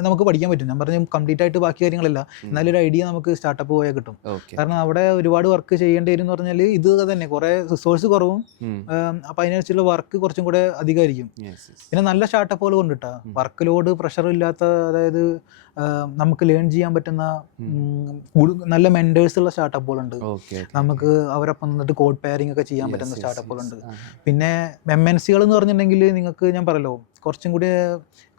നമുക്ക് പഠിക്കാൻ പറ്റും. ഞാൻ പറഞ്ഞു കംപ്ലീറ്റ് ആയിട്ട് ബാക്കി കാര്യങ്ങളല്ല, എന്നാലും ഒരു ഐഡിയ നമുക്ക് സ്റ്റാർട്ടപ്പ് പോയാൽ കിട്ടും. കാരണം അവിടെ ഒരുപാട് വർക്ക് ചെയ്യേണ്ടി വരും എന്ന് പറഞ്ഞാൽ ഇത് തന്നെ കുറേ റിസോഴ്സ് കുറവും, അപ്പോൾ അതിനനുസരിച്ചുള്ള വർക്ക് കുറച്ചും കൂടെ അധികമായിരിക്കും. പിന്നെ നല്ല സ്റ്റാർട്ടപ്പുകൾ കൊണ്ടിട്ടാ വർക്ക് ലോഡ് പ്രഷർ ഇല്ലാത്ത, അതായത് നമുക്ക് ലേൺ ചെയ്യാൻ പറ്റുന്ന നല്ല മെൻറ്റേഴ്സ് ഉള്ള സ്റ്റാർട്ടപ്പുകളുണ്ട്. നമുക്ക് അവരൊപ്പം നിന്നിട്ട് കോഡ് പെയറിംഗ് ഒക്കെ ചെയ്യാൻ പറ്റുന്ന സ്റ്റാർട്ടപ്പുകളുണ്ട്. പിന്നെ MNCകൾ എന്ന് പറഞ്ഞിട്ടുണ്ടെങ്കിൽ നിങ്ങൾക്ക് ഞാൻ പറയല്ലോ കുറച്ചും കൂടി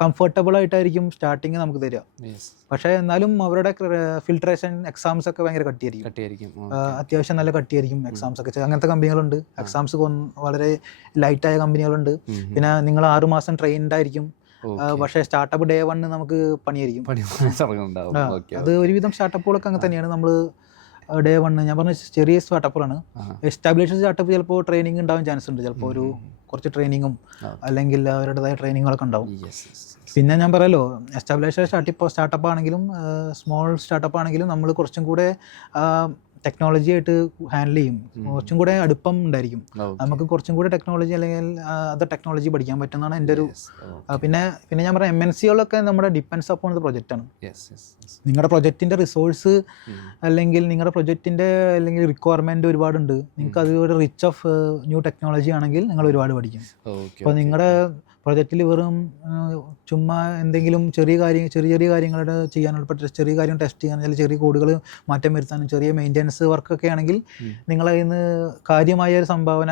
കംഫർട്ടബിൾ ആയിട്ടായിരിക്കും സ്റ്റാർട്ടിങ് നമുക്ക് തരിക. പക്ഷേ എന്നാലും അവരുടെ ഫിൽട്രേഷൻ എക്സാംസ് ഒക്കെ ഭയങ്കര കട്ടിയായിരിക്കും. അത്യാവശ്യം നല്ല കട്ടിയായിരിക്കും എക്സാംസ് ഒക്കെ. അങ്ങനത്തെ കമ്പനികളുണ്ട്. എക്സാംസ് വളരെ ലൈറ്റായ കമ്പനികളുണ്ട്. പിന്നെ നിങ്ങൾ 6 മാസം ട്രെയിൻഡ് ആയിരിക്കും. പക്ഷേ സ്റ്റാർട്ടപ്പ് Day 1 നമുക്ക് പണിയായിരിക്കും. അത് ഒരുവിധം സ്റ്റാർട്ടപ്പുകളൊക്കെ അങ്ങനെ തന്നെയാണ്. നമ്മൾ Day 1 ഞാൻ പറഞ്ഞ ചെറിയ സ്റ്റാർട്ടപ്പുകളാണ്. എസ്റ്റാബ്ലിഷ്ഡ് സ്റ്റാർട്ടപ്പ് ചിലപ്പോൾ ട്രെയിനിങ് ഉണ്ടാവാൻ ചാൻസ് ഉണ്ട്. ചിലപ്പോൾ ഒരു കുറച്ച് ട്രെയിനിങ്ങും അല്ലെങ്കിൽ അവരുടേതായ ട്രെയിനിങ്ങുകളൊക്കെ ഉണ്ടാവും. പിന്നെ ഞാൻ പറയല്ലോ എസ്റ്റാബ്ലിഷ്ഡ് സ്റ്റാർട്ടപ്പ് ആണെങ്കിലും സ്മോൾ സ്റ്റാർട്ടപ്പ് ആണെങ്കിലും നമ്മൾ കുറച്ചും കൂടെ ടെക്നോളജി ആയിട്ട് ഹാൻഡിൽ ചെയ്യും. കുറച്ചും കൂടെ അടുപ്പം ഉണ്ടായിരിക്കും. നമുക്ക് കുറച്ചും കൂടെ ടെക്നോളജി അല്ലെങ്കിൽ അതർ ടെക്നോളജി പഠിക്കാൻ പറ്റുന്നതാണ് എൻ്റെ ഒരു. പിന്നെ ഞാൻ പറയാം MNCകളൊക്കെ നമ്മുടെ ഡിപ്പെൻഡ്സ് അപ്പോൺ ദ പ്രൊജക്റ്റാണ്. നിങ്ങളുടെ പ്രൊജക്റ്റിൻ്റെ റിസോഴ്സ് അല്ലെങ്കിൽ നിങ്ങളുടെ പ്രൊജക്റ്റിൻ്റെ അല്ലെങ്കിൽ റിക്വയർമെൻറ്റ് ഒരുപാടുണ്ട്. നിങ്ങൾക്ക് അതൊരു റിച്ച് ഓഫ് ന്യൂ ടെക്നോളജി ആണെങ്കിൽ നിങ്ങൾ ഒരുപാട് പഠിക്കും. അപ്പോൾ നിങ്ങളുടെ പ്രൊജക്റ്റിൽ വെറും ചുമ്മാ എന്തെങ്കിലും ചെറിയ കാര്യങ്ങളുടെ ചെയ്യാനുള്ള ചെറിയ കാര്യം ടെസ്റ്റ് ചെയ്യാൻ, അല്ലെങ്കിൽ ചെറിയ കോഡുകൾ മാറ്റം വരുത്താനും ചെറിയ മെയിൻ്റെനൻസ് വർക്കൊക്കെ ആണെങ്കിൽ നിങ്ങളതിൽ നിന്ന് കാര്യമായ ഒരു സംഭാവന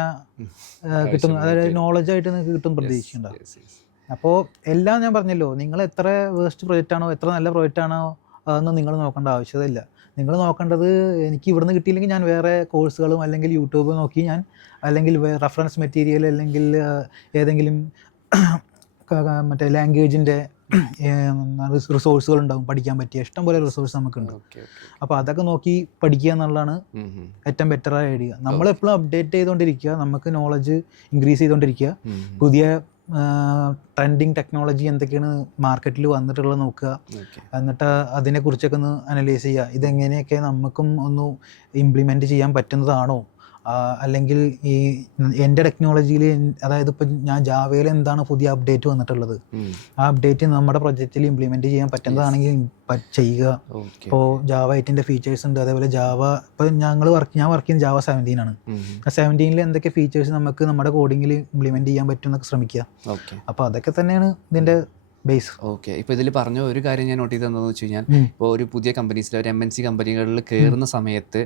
കിട്ടും, അതായത് നോളജായിട്ട് നിങ്ങൾക്ക് കിട്ടും പ്രതീക്ഷിക്കേണ്ട. അപ്പോൾ എല്ലാം ഞാൻ പറഞ്ഞല്ലോ, നിങ്ങൾ എത്ര വേസ്റ്റ് പ്രൊജക്റ്റാണോ എത്ര നല്ല പ്രൊജക്റ്റാണോ അതൊന്നും നിങ്ങൾ നോക്കേണ്ട ആവശ്യമില്ല. നിങ്ങൾ നോക്കേണ്ടത് എനിക്ക് ഇവിടുന്ന് കിട്ടിയില്ലെങ്കിൽ ഞാൻ വേറെ കോഴ്സുകളും അല്ലെങ്കിൽ യൂട്യൂബ് നോക്കി ഞാൻ അല്ലെങ്കിൽ റെഫറൻസ് മെറ്റീരിയൽ അല്ലെങ്കിൽ ഏതെങ്കിലും മറ്റേ ലാംഗ്വേജിൻ്റെ റിസോഴ്സുകൾ ഉണ്ടാവും, പഠിക്കാൻ പറ്റിയ ഇഷ്ടംപോലെ റിസോഴ്സ് നമുക്കുണ്ട്. അപ്പോൾ അതൊക്കെ നോക്കി പഠിക്കുക എന്നുള്ളതാണ് ഏറ്റവും ബെറ്ററായ ഐഡിയ. നമ്മളെപ്പോഴും അപ്ഡേറ്റ് ചെയ്തുകൊണ്ടിരിക്കുക, നമുക്ക് നോളജ് ഇൻക്രീസ് ചെയ്തുകൊണ്ടിരിക്കുക. പുതിയ ട്രെൻഡിങ് ടെക്നോളജി എന്തൊക്കെയാണ് മാർക്കറ്റിൽ വന്നിട്ടുള്ളത് നോക്കുക, എന്നിട്ട് അതിനെക്കുറിച്ചൊക്കെ ഒന്ന് അനലൈസ് ചെയ്യുക. ഇതെങ്ങനെയൊക്കെ നമുക്കും ഒന്ന് ഇംപ്ലിമെൻറ്റ് ചെയ്യാൻ പറ്റുന്നതാണോ, അല്ലെങ്കിൽ ഈ എൻ്റെ ടെക്നോളജിയിൽ, അതായത് ഇപ്പോൾ ഞാൻ ജാവയിൽ എന്താണ് പുതിയ അപ്ഡേറ്റ് വന്നിട്ടുള്ളത്, ആ അപ്ഡേറ്റ് നമ്മുടെ പ്രൊജക്റ്റിൽ ഇംപ്ലിമെൻറ്റ് ചെയ്യാൻ പറ്റുന്നതാണെങ്കിൽ ചെയ്യുക. ഇപ്പോൾ ജാവ 8ൻ്റെ ഫീച്ചേഴ്സ് ഉണ്ട്, അതേപോലെ ജാവ ഇപ്പോൾ ഞാൻ വർക്ക് ചെയ്യുന്ന ജാവ 17 ആണ്. ആ 17ൽ എന്തൊക്കെ ഫീച്ചേഴ്സ് നമുക്ക് നമ്മുടെ കോഡിങ്ങിൽ ഇംപ്ലിമെൻറ്റ് ചെയ്യാൻ പറ്റും എന്നൊക്കെ ശ്രമിക്കുക. അപ്പോൾ അതൊക്കെ തന്നെയാണ് ഇതിൻ്റെ ബേസ്. ഓക്കെ. ഇപ്പോൾ ഇതിൽ പറഞ്ഞ ഒരു കാര്യം ഞാൻ നോട്ട് ചെയ്തത് എന്താണെന്ന് വെച്ച് കഴിഞ്ഞാൽ, ഇപ്പോൾ ഒരു പുതിയ കമ്പനീസിൽ ഒരു MNC കമ്പനികളിൽ കയറുന്ന സമയത്ത്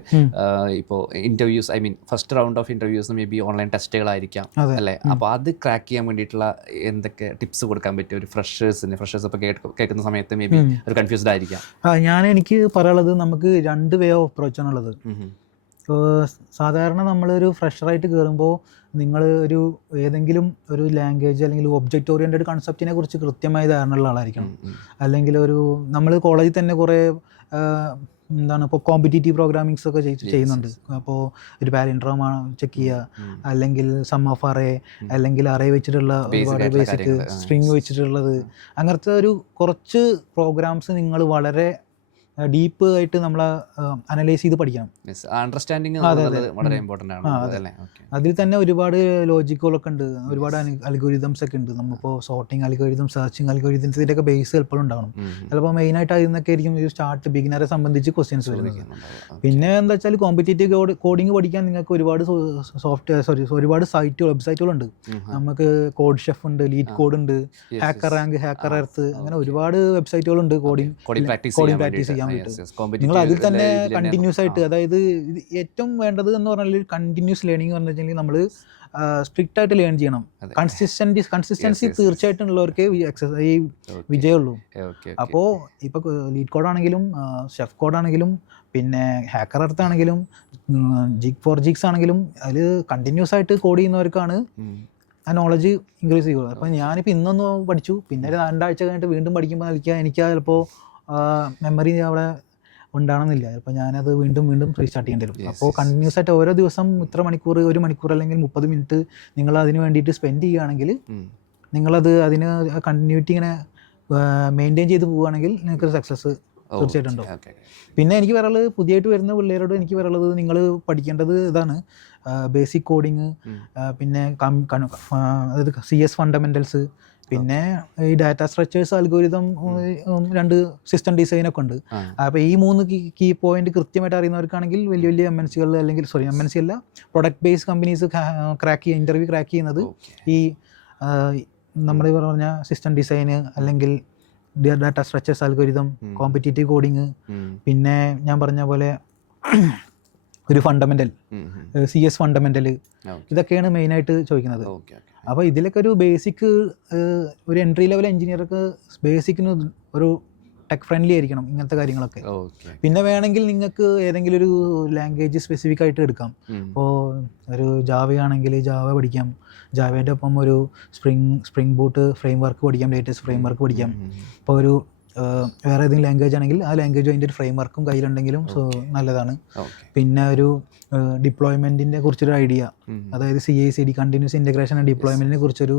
ഇപ്പോൾ interviews, I mean first round of interviews may be online ടെസ്റ്റുകളായിരിക്കാം അല്ലേ? അപ്പോൾ അത് ക്രാക്ക് ചെയ്യാൻ വേണ്ടിയിട്ടുള്ള എന്തൊക്കെ ടിപ്സ് കൊടുക്കാൻ പറ്റും ഒരു ഫ്രഷേഴ്സ് ഇപ്പോൾ കേൾക്കുന്ന സമയത്ത് മേ ബി ഒരു കൺഫ്യൂസ്ഡ് ആയിരിക്കാം. എനിക്ക് പറയാനുള്ളത്, നമുക്ക് 2 വേ ഓഫ് അപ്രോച്ചാണുള്ളത്. സാധാരണ നമ്മളൊരു ഫ്രഷറായിട്ട് കയറുമ്പോൾ നിങ്ങൾ ഏതെങ്കിലും ഒരു ലാംഗ്വേജ് അല്ലെങ്കിൽ ഒബ്ജക്റ്റ് ഓറിയൻറ്റഡ് കൺസെപ്റ്റിനെ കുറിച്ച് കൃത്യമായ ധാരണയുള്ള ആളായിരിക്കണം. അല്ലെങ്കിൽ നമ്മൾ കോളേജിൽ തന്നെ കുറേ ഇപ്പോൾ കോമ്പറ്റീറ്റീവ് പ്രോഗ്രാമിങ്സ് ഒക്കെ ചെയ്യുന്നുണ്ട്. അപ്പോൾ ഒരു പാലിൻഡ്രോം ചെക്ക് ചെയ്യുക, അല്ലെങ്കിൽ സം ഓഫ് അറേ, അല്ലെങ്കിൽ അറേ വെച്ചിട്ടുള്ള ഒരുപാട് ബേസിക് സ്ട്രിങ് വെച്ചിട്ടുള്ളത്, അങ്ങനത്തെ കുറച്ച് പ്രോഗ്രാംസ് നിങ്ങൾ വളരെ ഡീപ്പ് ആയിട്ട് നമ്മൾ അനലൈസ് ചെയ്ത് പഠിക്കണം. അണ്ടർസ്റ്റാൻഡിങ് വളരെ ഇമ്പോർട്ടൻ്റ് ആണ്. അതിൽ തന്നെ ഒരുപാട് ലോജിക്കുകളൊക്കെ ഉണ്ട്, ഒരുപാട് അൽഗോരിതംസ് ഒക്കെ ഉണ്ട്. നമ്മളിപ്പോൾ സോർട്ടിങ് അൽഗോരിതം, സെർച്ചിങ് അൽഗോരിതംസിൻ്റെ ഒക്കെ ബേസ് എപ്പോഴും ഉണ്ടാവണം. ചിലപ്പോൾ മെയിനായിട്ട് അതിൽ നിന്നൊക്കെ ആയിരിക്കും ഈ ബിഗിനറെ സംബന്ധിച്ച് ക്വസ്റ്റ്യൻസ് വരുന്നത്. പിന്നെ എന്താ വെച്ചാൽ കോമ്പറ്റീറ്റീവ് കോഡിങ് പഠിക്കാൻ നിങ്ങൾക്ക് ഒരുപാട് ഒരുപാട് വെബ്സൈറ്റുകളുണ്ട്. നമുക്ക് കോഡ് ഷെഫ് ഉണ്ട്, ലീഡ് കോഡ് ഉണ്ട്, ഹാക്കർ റാങ്ക്, ഹാക്കർ എർത്ത്, അങ്ങനെ ഒരുപാട് വെബ്സൈറ്റുകളുണ്ട് കോഡിങ് പ്രാക്ടീസ് ചെയ്യാൻ. നിങ്ങൾ അതിൽ തന്നെ കണ്ടിന്യൂസ് ആയിട്ട്, അതായത് ഏറ്റവും വേണ്ടത് എന്ന് പറഞ്ഞാൽ കണ്ടിന്യൂസ് ലേണിംഗ് എന്ന് പറഞ്ഞിട്ടുണ്ടെങ്കിൽ നമ്മൾ സ്ട്രിക്റ്റ് ആയിട്ട് ലേൺ ചെയ്യണം. കൺസിസ്റ്റൻസി തീർച്ചയായിട്ടും ഉള്ളവർക്ക് ഈ വിജയമുള്ളൂ. അപ്പോൾ ഇപ്പോൾ ലീഡ് കോഡാണെങ്കിലും ഷെഫ് കോഡാണെങ്കിലും പിന്നെ ഹാക്കർ എർത്ത് ആണെങ്കിലും ജിഗ്4ജിക്സ് ആണെങ്കിലും അതിൽ കണ്ടിന്യൂസ് ആയിട്ട് കോഡ് ചെയ്യുന്നവർക്കാണ് ആ നോളജ് ഇൻക്രീസ് ചെയ്യുക. അപ്പോൾ ഞാനിപ്പോൾ ഇന്നൊന്ന് പഠിച്ചു, പിന്നെ 2 ആഴ്ച കഴിഞ്ഞിട്ട് വീണ്ടും പഠിക്കുമ്പോൾ എനിക്ക് ചിലപ്പോൾ മെമ്മറി അവിടെ ഉണ്ടാകണമെന്നില്ല. അപ്പോൾ ഞാനത് വീണ്ടും റീസ്റ്റാർട്ട് ചെയ്യേണ്ടി വരും. അപ്പോൾ കണ്ടിന്യൂസ് ആയിട്ട് ഓരോ ദിവസം ഇത്ര മണിക്കൂർ, 1 മണിക്കൂർ അല്ലെങ്കിൽ 30 മിനിറ്റ് നിങ്ങൾ അതിന് വേണ്ടിയിട്ട് സ്പെൻഡ് ചെയ്യുകയാണെങ്കിൽ, അതിന് കണ്ടിന്യൂറ്റി ഇങ്ങനെ മെയിൻറ്റെയിൻ ചെയ്ത് പോവുകയാണെങ്കിൽ നിങ്ങൾക്ക് സക്സസ് തീർച്ചയായിട്ടും ഉണ്ടാവും. പിന്നെ എനിക്ക് പറയുള്ളത്, പുതിയതായിട്ട് വരുന്ന പിള്ളേരോട് എനിക്ക് പറയുള്ളത്, നിങ്ങൾ പഠിക്കേണ്ടത് ഇതാണ്: ബേസിക് കോഡിങ്, പിന്നെ അതായത് CS ഫണ്ടമെൻ്റൽസ്, പിന്നെ ഈ ഡാറ്റ സ്ട്രക്ചേഴ്സ്, അൽഗോരിതം, 2 സിസ്റ്റം ഡിസൈനൊക്കെ ഉണ്ട്. അപ്പോൾ ഈ 3 കീ പോയിന്റ് കൃത്യമായിട്ട് അറിയുന്നവർക്കാണെങ്കിൽ വലിയ MNC അല്ലെങ്കിൽ MNC അല്ല, product based companies interview crack ചെയ്യുന്നത് ഈ നമ്മൾ പറഞ്ഞ സിസ്റ്റം ഡിസൈന്, അല്ലെങ്കിൽ data structures, algorithm, competitive coding, പിന്നെ ഞാൻ പറഞ്ഞ പോലെ ഒരു ഫണ്ടമെൻ്റൽ, CS ഫണ്ടമെൻ്റൽ, ഇതൊക്കെയാണ് മെയിനായിട്ട് ചോദിക്കുന്നത്. അപ്പോൾ ഇതിലൊക്കെ ഒരു ബേസിക്, ഒരു എൻട്രി ലെവൽ എഞ്ചിനീയർക്ക് ബേസിക്കിന് ഒരു ടെക് ഫ്രണ്ട്ലി ആയിരിക്കണം ഇങ്ങനത്തെ കാര്യങ്ങളൊക്കെ. പിന്നെ വേണമെങ്കിൽ നിങ്ങൾക്ക് ഏതെങ്കിലും ഒരു ലാംഗ്വേജ് സ്പെസിഫിക് ആയിട്ട് എടുക്കാം. ഇപ്പോൾ ഒരു ജാവയാണെങ്കിൽ ജാവ പഠിക്കാം, ജാവേൻ്റെ ഒപ്പം ഒരു സ്പ്രിംഗ് ബൂട്ട് ഫ്രെയിം വർക്ക് പഠിക്കാം, ലേറ്റസ്റ്റ് ഫ്രെയിം വർക്ക് പഠിക്കാം. ഇപ്പോൾ ഒരു വേറെ ഏതെങ്കിലും ലാംഗ്വേജ് ആണെങ്കിൽ ആ ലാംഗ്വേജ് അതിൻ്റെ ഒരു ഫ്രെയിം വർക്കും കയ്യിലുണ്ടെങ്കിലും നല്ലതാണ്. പിന്നെ ഒരു ഡിപ്ലോയ്മെൻറ്റിനെ കുറിച്ചൊരു ഐഡിയ, അതായത് CI/CD കണ്ടിന്യൂസ് ഇൻ്റഗ്രേഷൻ ആൻഡ് ഡിപ്ലോയ്മെൻറ്റിനെ കുറിച്ചൊരു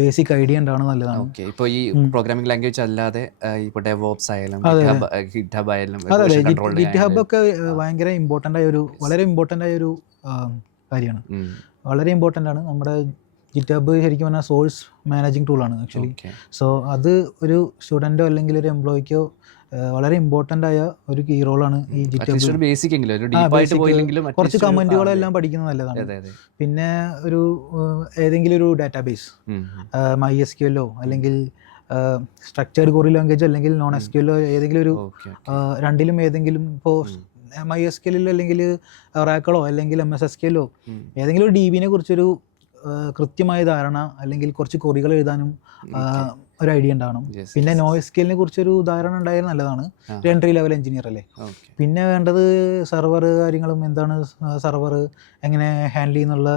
ബേസിക് ഐഡിയ ഉണ്ടാവണം, നല്ലതാണ്. ഇപ്പോൾ ഈ പ്രോഗ്രാമിംഗ് ലാംഗ്വേജ് അല്ലാതെ ഇപ്പോൾ ഡെവോപ്സ് ആയാലും ഗിറ്റ്ഹബ് ആയാലും, ഗിറ്റ്ഹബ് ഒക്കെ ഭയങ്കര വളരെ ഇമ്പോർട്ടൻ്റ് ആയ ഒരു കാര്യമാണ്. വളരെ ഇമ്പോർട്ടൻ്റ് ആണ്. നമ്മുടെ ഗിറ്റ്ഹബ് ശരിക്കും പറഞ്ഞാൽ സോഴ്സ് മാനേജിങ് ടൂളാണ് ആക്ച്വലി. സോ അത് ഒരു സ്റ്റുഡൻറ്റോ അല്ലെങ്കിൽ ഒരു എംപ്ലോയിക്കോ വളരെ ഇമ്പോർട്ടൻ്റ് ആയ ഒരു കീ റോളാണ് ഈ GitHub. കുറച്ച് കമൻറ്റുകളെല്ലാം പഠിക്കുന്നത് നല്ലതാണ്. പിന്നെ ഏതെങ്കിലും ഒരു ഡാറ്റാബേസ്, MySQL അല്ലെങ്കിൽ സ്ട്രക്ചേർഡ് ക്വറി ലാംഗ്വേജ് അല്ലെങ്കിൽ NoSQL ഏതെങ്കിലും ഒരു 2ലും ഏതെങ്കിലും, ഇപ്പോൾ MySQL അല്ലെങ്കിൽ Oracle അല്ലെങ്കിൽ MS SQL ഏതെങ്കിലും ഒരു DBനെ കുറിച്ചൊരു കൃത്യമായ ധാരണ, അല്ലെങ്കിൽ കുറച്ച് ക്വറികൾ എഴുതാനും ഒരു ഐഡിയ ഉണ്ടാവണം. പിന്നെ NoSQLനെ കുറിച്ചൊരു ധാരണ ഉണ്ടായാലും നല്ലതാണ്, എൻട്രി ലെവൽ എഞ്ചിനീയർ അല്ലേ. പിന്നെ വേണ്ടത് സെർവർ കാര്യങ്ങളും, എന്താണ് സെർവർ എങ്ങനെ ഹാൻഡിൽ ചെയ്യുന്നുള്ള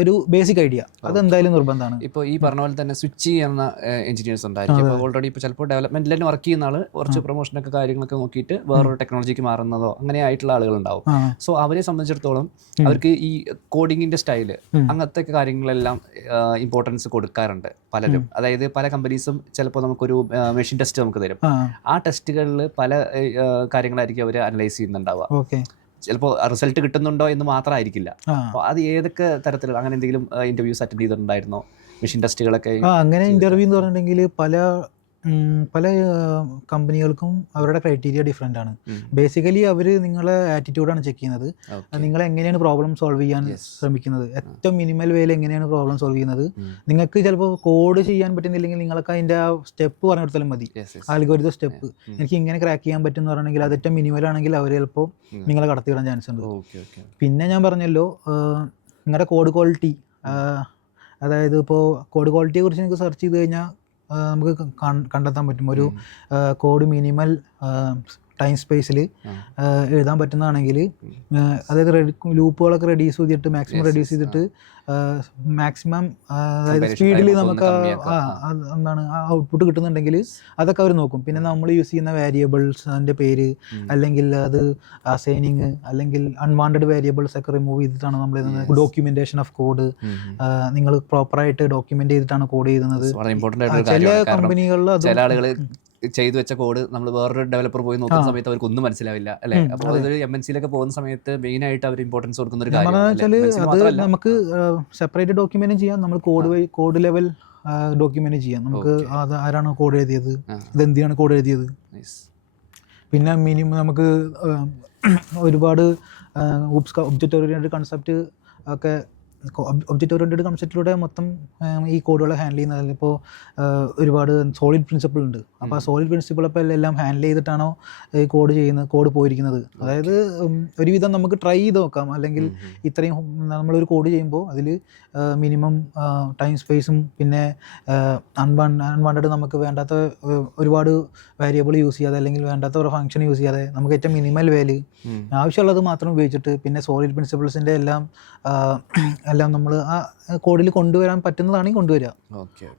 ഒരു ബേസിക് ഐഡിയ, അതെന്തായാലും നിർബന്ധമാണ്. ഇപ്പോൾ ഈ പറഞ്ഞ പോലെ തന്നെ സ്വിച്ച് ചെയ്യുന്ന എഞ്ചിനീയേഴ്സ് ഉണ്ടായിരിക്കും. അപ്പോൾ ഓൾറെഡി ഇപ്പോൾ ചിലപ്പോൾ ഡെവലപ്മെന്റിൽ തന്നെ വർക്ക് ചെയ്യുന്ന ആൾ കുറച്ച് പ്രൊമോഷനൊക്കെ കാര്യങ്ങളൊക്കെ നോക്കിയിട്ട് വേറൊരു ടെക്നോളജിക്ക് മാറുന്നതോ അങ്ങനെ ആയിട്ടുള്ള ആളുകളുണ്ടാവും. സോ അവരെ സംബന്ധിച്ചിടത്തോളം അവർക്ക് ഈ കോഡിങ്ങിന്റെ സ്റ്റൈല് അങ്ങനത്തെ കാര്യങ്ങളെല്ലാം ഇമ്പോർട്ടൻസ് കൊടുക്കാറുണ്ട് പലരും. അതായത് പല കമ്പനീസും ചിലപ്പോൾ നമുക്കൊരു മെഷീൻ ടെസ്റ്റ് നമുക്ക് തരും. ആ ടെസ്റ്റുകളിൽ പല കാര്യങ്ങളായിരിക്കും അവർ അനലൈസ് ചെയ്യുന്നുണ്ടാവുക. ചിലപ്പോൾ റിസൾട്ട് കിട്ടുന്നുണ്ടോ എന്ന് മാത്രമായിരിക്കില്ല. ആ അപ്പോൾ അത് ഏതൊക്കെ തരത്തിലുള്ള അങ്ങനെ എന്തെങ്കിലും ഇൻ്റർവ്യൂസ് അറ്റൻഡ് ചെയ്തിട്ടുണ്ടായിരുന്നോ? മെഷീൻ ടെസ്റ്റുകളൊക്കെ അങ്ങനെ ഇൻ്റർവ്യൂ എന്ന് പറഞ്ഞിട്ടുണ്ടെങ്കിൽ പല കമ്പനികൾക്കും അവരുടെ ക്രൈറ്റീരിയ ഡിഫറെൻ്റ് ആണ്. ബേസിക്കലി അവർ നിങ്ങളെ ആറ്റിറ്റ്യൂഡാണ് ചെക്ക് ചെയ്യുന്നത്. നിങ്ങൾ എങ്ങനെയാണ് പ്രോബ്ലം സോൾവ് ചെയ്യാൻ ശ്രമിക്കുന്നത്, ഏറ്റവും മിനിമൽ വേയിൽ എങ്ങനെയാണ് പ്രോബ്ലം സോൾവ് ചെയ്യുന്നത്. നിങ്ങൾക്ക് ചിലപ്പോൾ കോഡ് ചെയ്യാൻ പറ്റുന്നില്ലെങ്കിൽ നിങ്ങൾക്ക് അതിൻ്റെ ആ സ്റ്റെപ്പ് പറഞ്ഞു കൊടുത്താലും മതി, ആൽഗോരിതം സ്റ്റെപ്പ്. എനിക്ക് ഇങ്ങനെ ക്രാക്ക് ചെയ്യാൻ പറ്റും എന്ന് പറഞ്ഞെങ്കിൽ അത് ഏറ്റവും മിനിമൽ ആണെങ്കിൽ അവർ ചിലപ്പോൾ നിങ്ങളെ കടത്തിവിടാൻ ചാൻസ് ഉണ്ട്. പിന്നെ ഞാൻ പറഞ്ഞല്ലോ നിങ്ങളുടെ കോഡ് ക്വാളിറ്റി, അതായത് ഇപ്പോൾ കോഡ് ക്വാളിറ്റിയെ കുറിച്ച് നിങ്ങൾക്ക് സെർച്ച് ചെയ്ത് കഴിഞ്ഞാൽ നമുക്ക് കണ്ടെത്താൻ പറ്റും. ഒരു കോഡ് മിനിമൽ ടൈം സ്പേസിൽ എഴുതാൻ പറ്റുന്നതാണെങ്കിൽ, അതായത് ലൂപ്പുകളൊക്കെ റെഡ്യൂസ് ചെയ്തിട്ട് മാക്സിമം റെഡ്യൂസ് ചെയ്തിട്ട് മാക്സിമം അതായത് സ്പീഡിൽ നമുക്ക് എന്താണ് ആ ഔട്ട്പുട്ട് കിട്ടുന്നുണ്ടെങ്കിൽ അതൊക്കെ അവർ നോക്കും. പിന്നെ നമ്മൾ യൂസ് ചെയ്യുന്ന വേരിയബിൾസ്, അതിൻ്റെ പേര്, അല്ലെങ്കിൽ അത് അസൈനിങ്, അല്ലെങ്കിൽ അൺവാണ്ടഡ് വേരിയബിൾസ് ഒക്കെ റിമൂവ് ചെയ്തിട്ടാണ് നമ്മൾ ഡോക്യുമെന്റേഷൻ ഓഫ് കോഡ്. നിങ്ങൾ പ്രോപ്പറായിട്ട് ഡോക്യുമെന്റ് ചെയ്തിട്ടാണ് കോഡ് ചെയ്യുന്നത്. ചില കമ്പനികളിൽ അത് ചെയ്തു വെച്ച കോഡ് നമ്മൾ വേറൊരു ഡെവലപ്പർ പോയി നോക്കുന്ന സമയത്ത് അവർക്ക് ഒന്നും മനസ്സിലാവില്ല അല്ലേ? അപ്പോൾ അതൊരു MNC-ലൊക്കെ പോകുന്ന സമയത്ത് മെയിൻ ആയിട്ട് അവർ ഇമ്പോർട്ടൻസ് കൊടുക്കുന്ന ഒരു കാര്യം അത് നമുക്ക് സെപ്പറേറ്റ് ഡോക്യുമെന്റ് ചെയ്യാം. നമ്മൾ കോഡ് ലെവൽ ഡോക്യുമെന്റ് ചെയ്യാം. നമുക്ക് അത് ആരാണ് കോഡ് എഴുതിയത്, ഇതെന്തിനാണ് കോഡ് എഴുതിയത്. പിന്നെ മിനിമം നമുക്ക് ഒരുപാട് ഒബ്ജക്റ്റ് ഓറിയന്റഡ് കൺസെപ്റ്റ് ഒക്കെ, ഒബ്ജക്റ്റ് ഓറിയന്റഡ് കൺസെപ്റ്റിലൂടെ മൊത്തം ഈ കോഡുകളെ ഹാൻഡിൽ ചെയ്യുന്നത്. ഇപ്പോൾ ഒരുപാട് സോളിഡ് പ്രിൻസിപ്പിൾ ഉണ്ട്. അപ്പോൾ ആ സോളിഡ് പ്രിൻസിപ്പിൾ അപ്പോൾ എല്ലാം ഹാൻഡിൽ ചെയ്തിട്ടാണോ ഈ കോഡ് പോയിരിക്കുന്നത്. അതായത് ഒരുവിധം നമുക്ക് ട്രൈ ചെയ്ത് നോക്കാം. അല്ലെങ്കിൽ ഇത്രയും നമ്മളൊരു കോഡ് ചെയ്യുമ്പോൾ അതിൽ മിനിമം ടൈം സ്പേസും പിന്നെ അൺവാണ്ടഡ് നമുക്ക് വേണ്ടാത്ത ഒരുപാട് വേരിയബിൾ യൂസ് ചെയ്യാതെ, അല്ലെങ്കിൽ വേണ്ടാത്ത ഒരു ഫംഗ്ഷൻ യൂസ് ചെയ്യാതെ നമുക്ക് ഏറ്റവും മിനിമൽ വാല്യൂ ആവശ്യമുള്ളത് മാത്രം ഉപയോഗിച്ചിട്ട്, പിന്നെ സോളിഡ് പ്രിൻസിപ്പിൾസിൻ്റെ എല്ലാം നമ്മൾ ആ കോഡിൽ കൊണ്ടുവരാൻ പറ്റുന്നതാണെങ്കിൽ കൊണ്ടുവരിക.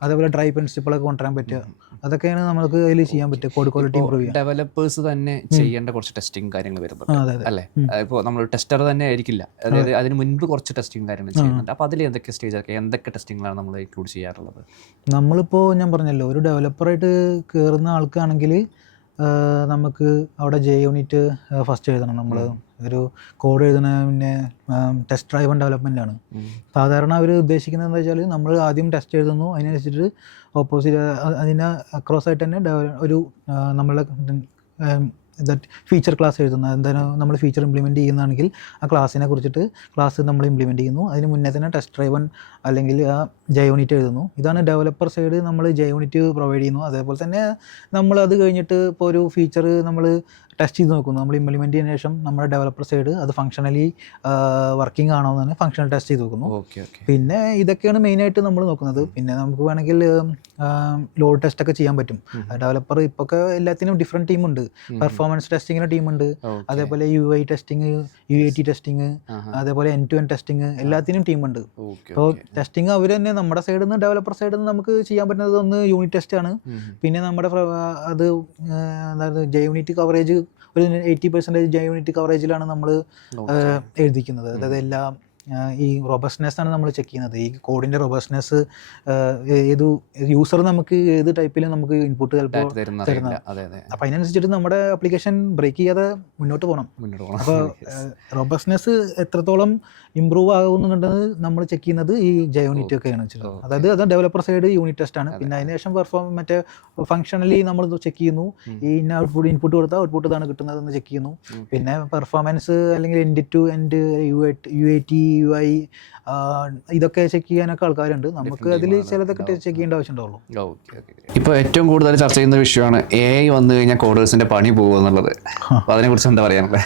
അതേപോലെ ഡ്രൈ പ്രിൻസിപ്പിളൊക്കെ കൊണ്ടുവരാൻ പറ്റുക. അതൊക്കെയാണ് നമുക്ക് അതിൽ ചെയ്യാൻ പറ്റുക. കോഡ് ക്വാളിറ്റി ഇമ്പ്രൂവ് ചെയ്യാം. ഡെവലപ്പേഴ്സ് തന്നെ ചെയ്യേണ്ട കുറച്ച് ടെസ്റ്റിംഗ് കാര്യങ്ങൾ വരുന്നുണ്ട് അല്ലേ? ഇപ്പോൾ നമ്മൾ ടെസ്റ്റർ തന്നെ ആയിരിക്കില്ല, അതായത് അതിന് മുൻപ് കുറച്ച് ടെസ്റ്റിംഗ് കാര്യങ്ങൾ ചെയ്യുന്നുണ്ട്. അപ്പോൾ അതിൽ എന്തൊക്കെ സ്റ്റേജൊക്കെ, എന്തൊക്കെ ടെസ്റ്റിംഗിലാണ് നമ്മൾ ഇൻക്ലൂഡ് ചെയ്യാറുള്ളത്? നമ്മളിപ്പോൾ ഞാൻ പറഞ്ഞല്ലോ, ഒരു ഡെവലപ്പറായിട്ട് കയറുന്ന ആൾക്കാണെങ്കിൽ നമുക്ക് അവിടെ JUnit ഫസ്റ്റ് എഴുതണം. നമ്മൾ ഒരു കോഡ് എഴുതുന്ന പിന്നെ ടെസ്റ്റ് ഡ്രൈവൺ ഡെവലപ്മെൻ്റ് ആണ് സാധാരണ അവർ ഉദ്ദേശിക്കുന്നത്. എന്താ വെച്ചാൽ നമ്മൾ ആദ്യം ടെസ്റ്റ് എഴുതുന്നു, അതിനനുസരിച്ചിട്ട് ഓപ്പോസിറ്റ് അതിന് അക്രോസ് ആയിട്ട് തന്നെ ഒരു നമ്മളെ ഫീച്ചർ ക്ലാസ് എഴുതുന്നത്. എന്താണ് നമ്മൾ ഫീച്ചർ ഇംപ്ലിമെൻറ്റ് ചെയ്യുന്നതാണെങ്കിൽ ആ ക്ലാസ്സിനെ കുറിച്ചിട്ട് ക്ലാസ് നമ്മൾ ഇംപ്ലിമെൻറ്റ് ചെയ്യുന്നു. അതിന് മുന്നേ തന്നെ ടെസ്റ്റ് ഡ്രൈവൺ അല്ലെങ്കിൽ ആ JUnit എഴുതുന്നു. ഇതാണ് ഡെവലപ്പർ സൈഡ് നമ്മൾ JUnit പ്രൊവൈഡ് ചെയ്യുന്നു. അതേപോലെ തന്നെ നമ്മൾ അത് കഴിഞ്ഞിട്ട് ഇപ്പോൾ ഒരു ഫീച്ചർ നമ്മൾ ടെസ്റ്റ് ചെയ്ത് നോക്കുന്നു. നമ്മൾ ഇംപ്ലിമെൻറ്റ് ചെയ്യുന്ന ശേഷം നമ്മുടെ ഡെവലപ്പർ സൈഡ് അത് ഫംഗ്ഷണലി വർക്കിംഗ് ആണോ എന്ന് ഫംഗ്ഷണൽ ടെസ്റ്റ് ചെയ്ത് നോക്കുന്നു. പിന്നെ ഇതൊക്കെയാണ് മെയിനായിട്ട് നമ്മൾ നോക്കുന്നത്. പിന്നെ നമുക്ക് വേണമെങ്കിൽ ലോഡ് ടെസ്റ്റ് ഒക്കെ ചെയ്യാൻ പറ്റും. ഡെവലപ്പർ ഇപ്പോൾ ഒക്കെ എല്ലാത്തിനും ഡിഫറെൻറ്റ് ടീമുണ്ട്. പെർഫോമൻസ് ടെസ്റ്റിങ്ങിന് ടീമുണ്ട്, അതേപോലെ UI ടെസ്റ്റിങ്, UAT ടെസ്റ്റിങ്, അതേപോലെ end-to-end ടെസ്റ്റിങ്, എല്ലാത്തിനും ടീമുണ്ട്. അപ്പോൾ ടെസ്റ്റിങ് അവർ തന്നെ നമ്മുടെ സൈഡിൽ നിന്ന്, ഡെവലപ്പർ സൈഡിൽ നിന്ന് നമുക്ക് ചെയ്യാൻ പറ്റുന്നത് ഒന്ന് യൂണിറ്റ് ടെസ്റ്റ് ആണ്. പിന്നെ നമ്മുടെ അത് അതായത് JUnit കവറേജ് ഒരു 80% JUnit കവറേജിലാണ് നമ്മൾ എഴുതിക്കുന്നത്. അതായത് എല്ലാം ഈ റോബസ്റ്റ്നെസ് ആണ് നമ്മൾ ചെക്ക് ചെയ്യുന്നത്. ഈ കോഡിൻ്റെ റോബസ്റ്റ്നെസ് ഏത് യൂസർ നമുക്ക് ഏത് ടൈപ്പിലും നമുക്ക് ഇൻപുട്ട് ചിലപ്പോൾ തരുന്നത്. അപ്പോൾ അതിനനുസരിച്ചിട്ട് നമ്മുടെ ആപ്ലിക്കേഷൻ ബ്രേക്ക് ചെയ്യാതെ മുന്നോട്ട് പോകണം. അപ്പോൾ റോബസ്റ്റ്നെസ് എത്രത്തോളം ഇമ്പ്രൂവ് ആകുന്നുണ്ടെന്ന് നമ്മൾ ചെക്ക് ചെയ്യുന്നത് ഈ JUnit ഒക്കെയാണ് വെച്ചത്. അതായത് അത് ഡെവലപ്പർ സൈഡ് യൂണിറ്റ് ടെസ്റ്റ് ആണ്. പിന്നെ അതിനുശേഷം മറ്റേ ഫംഗ്ഷണലി നമ്മൾ ചെക്ക് ചെയ്യുന്നു. ഈ ഇൻപുട്ട് കൊടുത്താൽ ഔട്ട്പുട്ട് ഇതാണ് കിട്ടുന്നതെന്ന് ചെക്ക് ചെയ്യുന്നു. പിന്നെ പെർഫോമൻസ് അല്ലെങ്കിൽ end-to-end UAT UI ഇതൊക്കെ ചെക്ക് ചെയ്യാനൊക്കെ ആൾക്കാരുണ്ട്. നമുക്ക് അതിൽ ചിലതൊക്കെ ചെക്ക് ചെയ്യേണ്ട ആവശ്യം ഉണ്ടാവുള്ളൂ. ഇപ്പോൾ ഏറ്റവും കൂടുതൽ ചർച്ച ചെയ്യുന്ന വിഷയമാണ് AI വന്നു കഴിഞ്ഞാൽ കോഡേഴ്സിന്റെ പണി പോകുക എന്നുള്ളത്. അപ്പോൾ അതിനെക്കുറിച്ച് എന്താ പറയാനുള്ളത്?